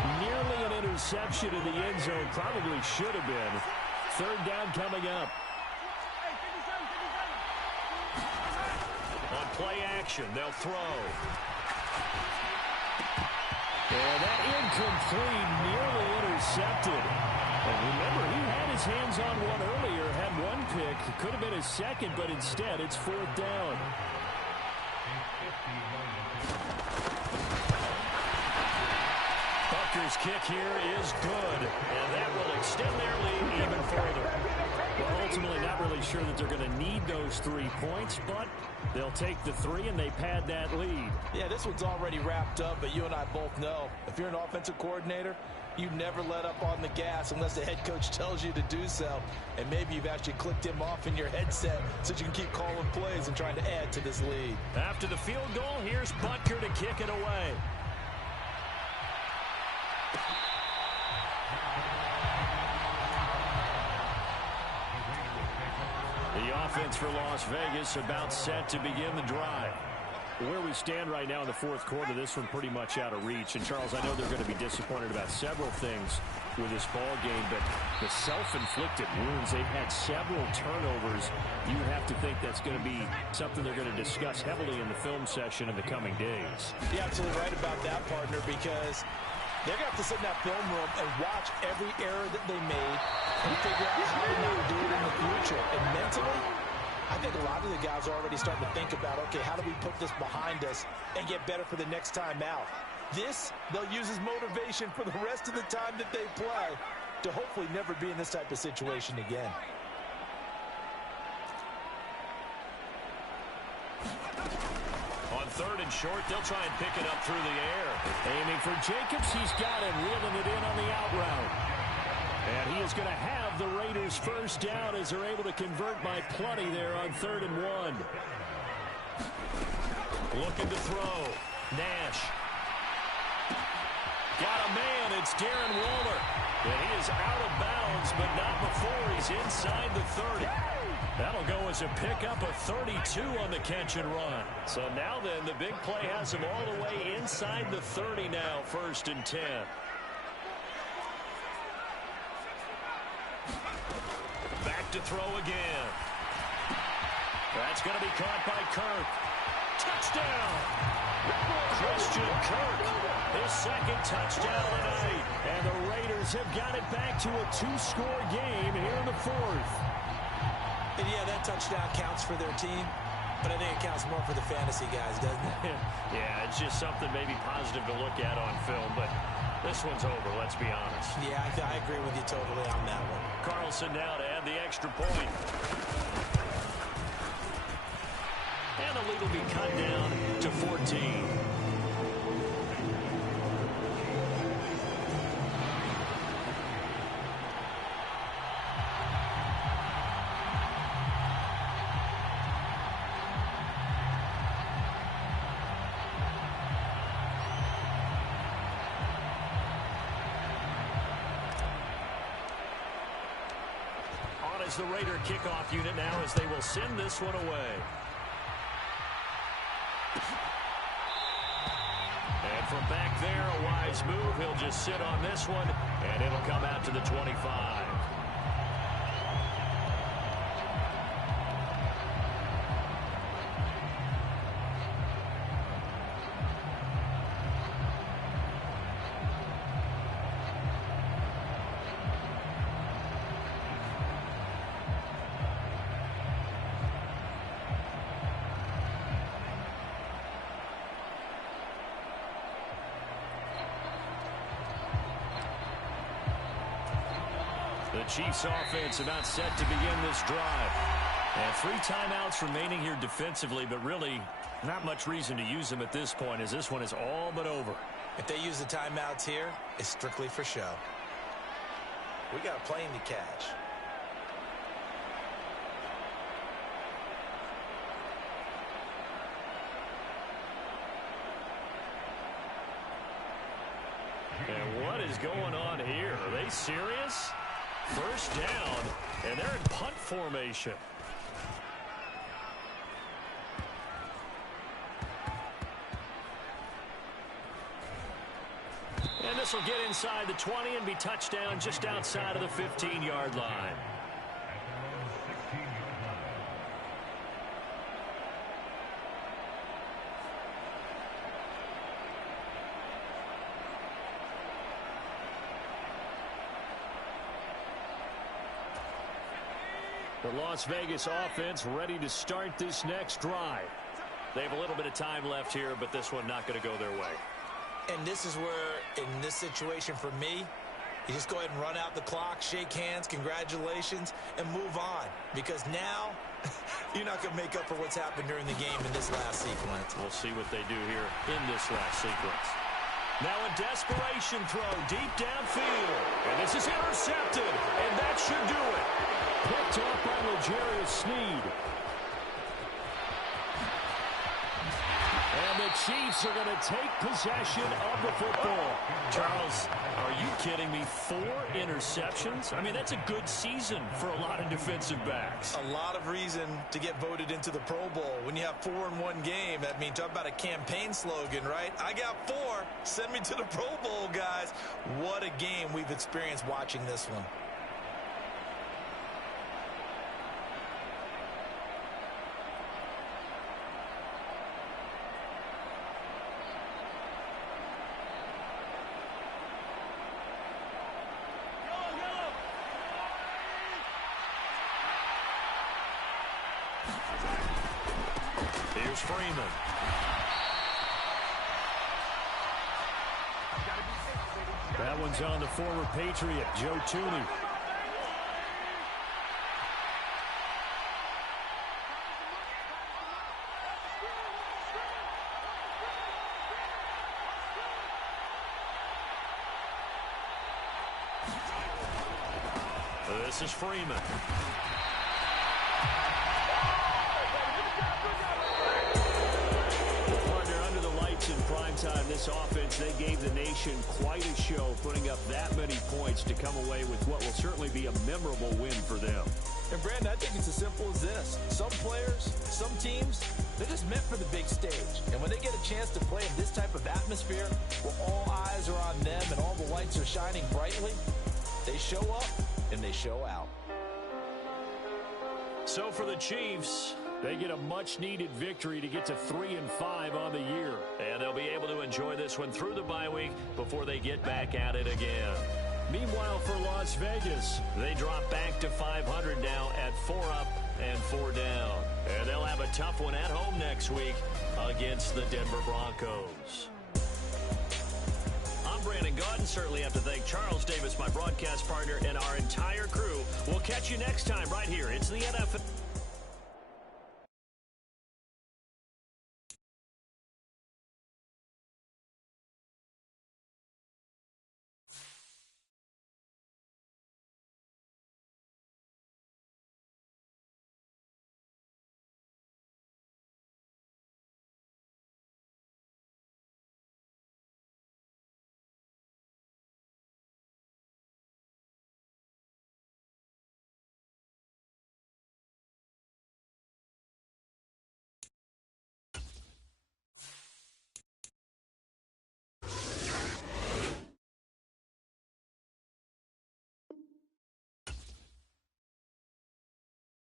Nearly an interception in the end zone. Probably should have been. Third down coming up. On play action, they'll throw. And that incomplete, nearly intercepted. And remember, he had his hands on one earlier, had one pick. It could have been his second, but instead it's fourth down. Bucker's kick here is good, and that will extend their lead even further. Well, ultimately not really sure that they're going to need those 3 points, but they'll take the 3 and they pad that lead. Yeah, this one's already wrapped up, but you and I both know if you're an offensive coordinator, you never let up on the gas unless the head coach tells you to do so. And maybe you've actually clicked him off in your headset so you can keep calling plays and trying to add to this lead. After the field goal, here's Butker to kick it away. The offense for Las Vegas about set to begin the drive. Where we stand right now in the fourth quarter, this one pretty much out of reach. And, Charles, I know they're going to be disappointed about several things with this ball game, but the self-inflicted wounds, they've had several turnovers. You have to think that's going to be something they're going to discuss heavily in the film session in the coming days. You're absolutely right about that, partner, because they're going to have to sit in that film room and watch every error that they made and figure out how to not do it in the future. And mentally, I think a lot of the guys are already starting to think about, okay, how do we put this behind us and get better for the next time out? This, they'll use as motivation for the rest of the time that they play to hopefully never be in this type of situation again. On third and short, they'll try and pick it up through the air. Aiming for Jacobs, he's got him, reeling it in on the out route. And he is going to have the Raiders first down as they're able to convert by plenty there on 3rd and 1. Looking to throw. Nash. Got a man. It's Darren Waller. And he is out of bounds, but not before he's inside the 30. That'll go as a pickup of 32 on the catch and run. So now then, the big play has him all the way inside the 30 now, 1st and 10. Back to throw again. That's going to be caught by Kirk. Touchdown! Christian Kirk, his second touchdown tonight. And the Raiders have got it back to a 2-score game here in the 4th. And yeah, that touchdown counts for their team, but I think it counts more for the fantasy guys, doesn't it? Yeah, it's just something maybe positive to look at on film, but this one's over, let's be honest. Yeah, I agree with you totally on that one. Carlson now to add the extra point. And the lead will be cut down to 14. Is the Raider kickoff unit now as they will send this one away. And from back there, a wise move. He'll just sit on this one, and it'll come out to the 25. The Chiefs offense about set to begin this drive. And 3 timeouts remaining here defensively, but really not much reason to use them at this point, as this one is all but over. If they use the timeouts here, it's strictly for show. We got a plane to catch. And what is going on here? Are they serious? First down, and they're in punt formation. And this will get inside the 20 and be touchdown just outside of the 15-yard line. The Las Vegas offense ready to start this next drive. They have a little bit of time left here, but this one not going to go their way. And this is where, in this situation for me, you just go ahead and run out the clock, shake hands, congratulations, and move on. Because now, you're not going to make up for what's happened during the game in this last sequence. We'll see what they do here in this last sequence. Now a desperation throw deep downfield. And this is intercepted, and that should do it. Picked up by L'Jarius Sneed. And the Chiefs are going to take possession of the football. Charles, are you kidding me? 4 interceptions? I mean, that's a good season for a lot of defensive backs. A lot of reason to get voted into the Pro Bowl. When you have 4 in one game, that means talk about a campaign slogan, right? I got 4. Send me to the Pro Bowl, guys. What a game we've experienced watching this one. Here's Freeman. That one's on the former Patriot, Joe Tooney. This is Freeman. In prime time, this offense, they gave the nation quite a show, putting up that many points to come away with what will certainly be a memorable win for them. And Brandon, I think it's as simple as this. Some players, some teams, they're just meant for the big stage. And when they get a chance to play in this type of atmosphere, where all eyes are on them and all the lights are shining brightly, they show up and they show out. So for the Chiefs, they get a much-needed victory to get to 3-5 on the year. And they'll be able to enjoy this one through the bye week before they get back at it again. Meanwhile, for Las Vegas, they drop back to 500 now at 4 up and 4 down. And they'll have a tough one at home next week against the Denver Broncos. I'm Brandon Gaudin. Certainly have to thank Charles Davis, my broadcast partner, and our entire crew. We'll catch you next time right here. It's the NFL.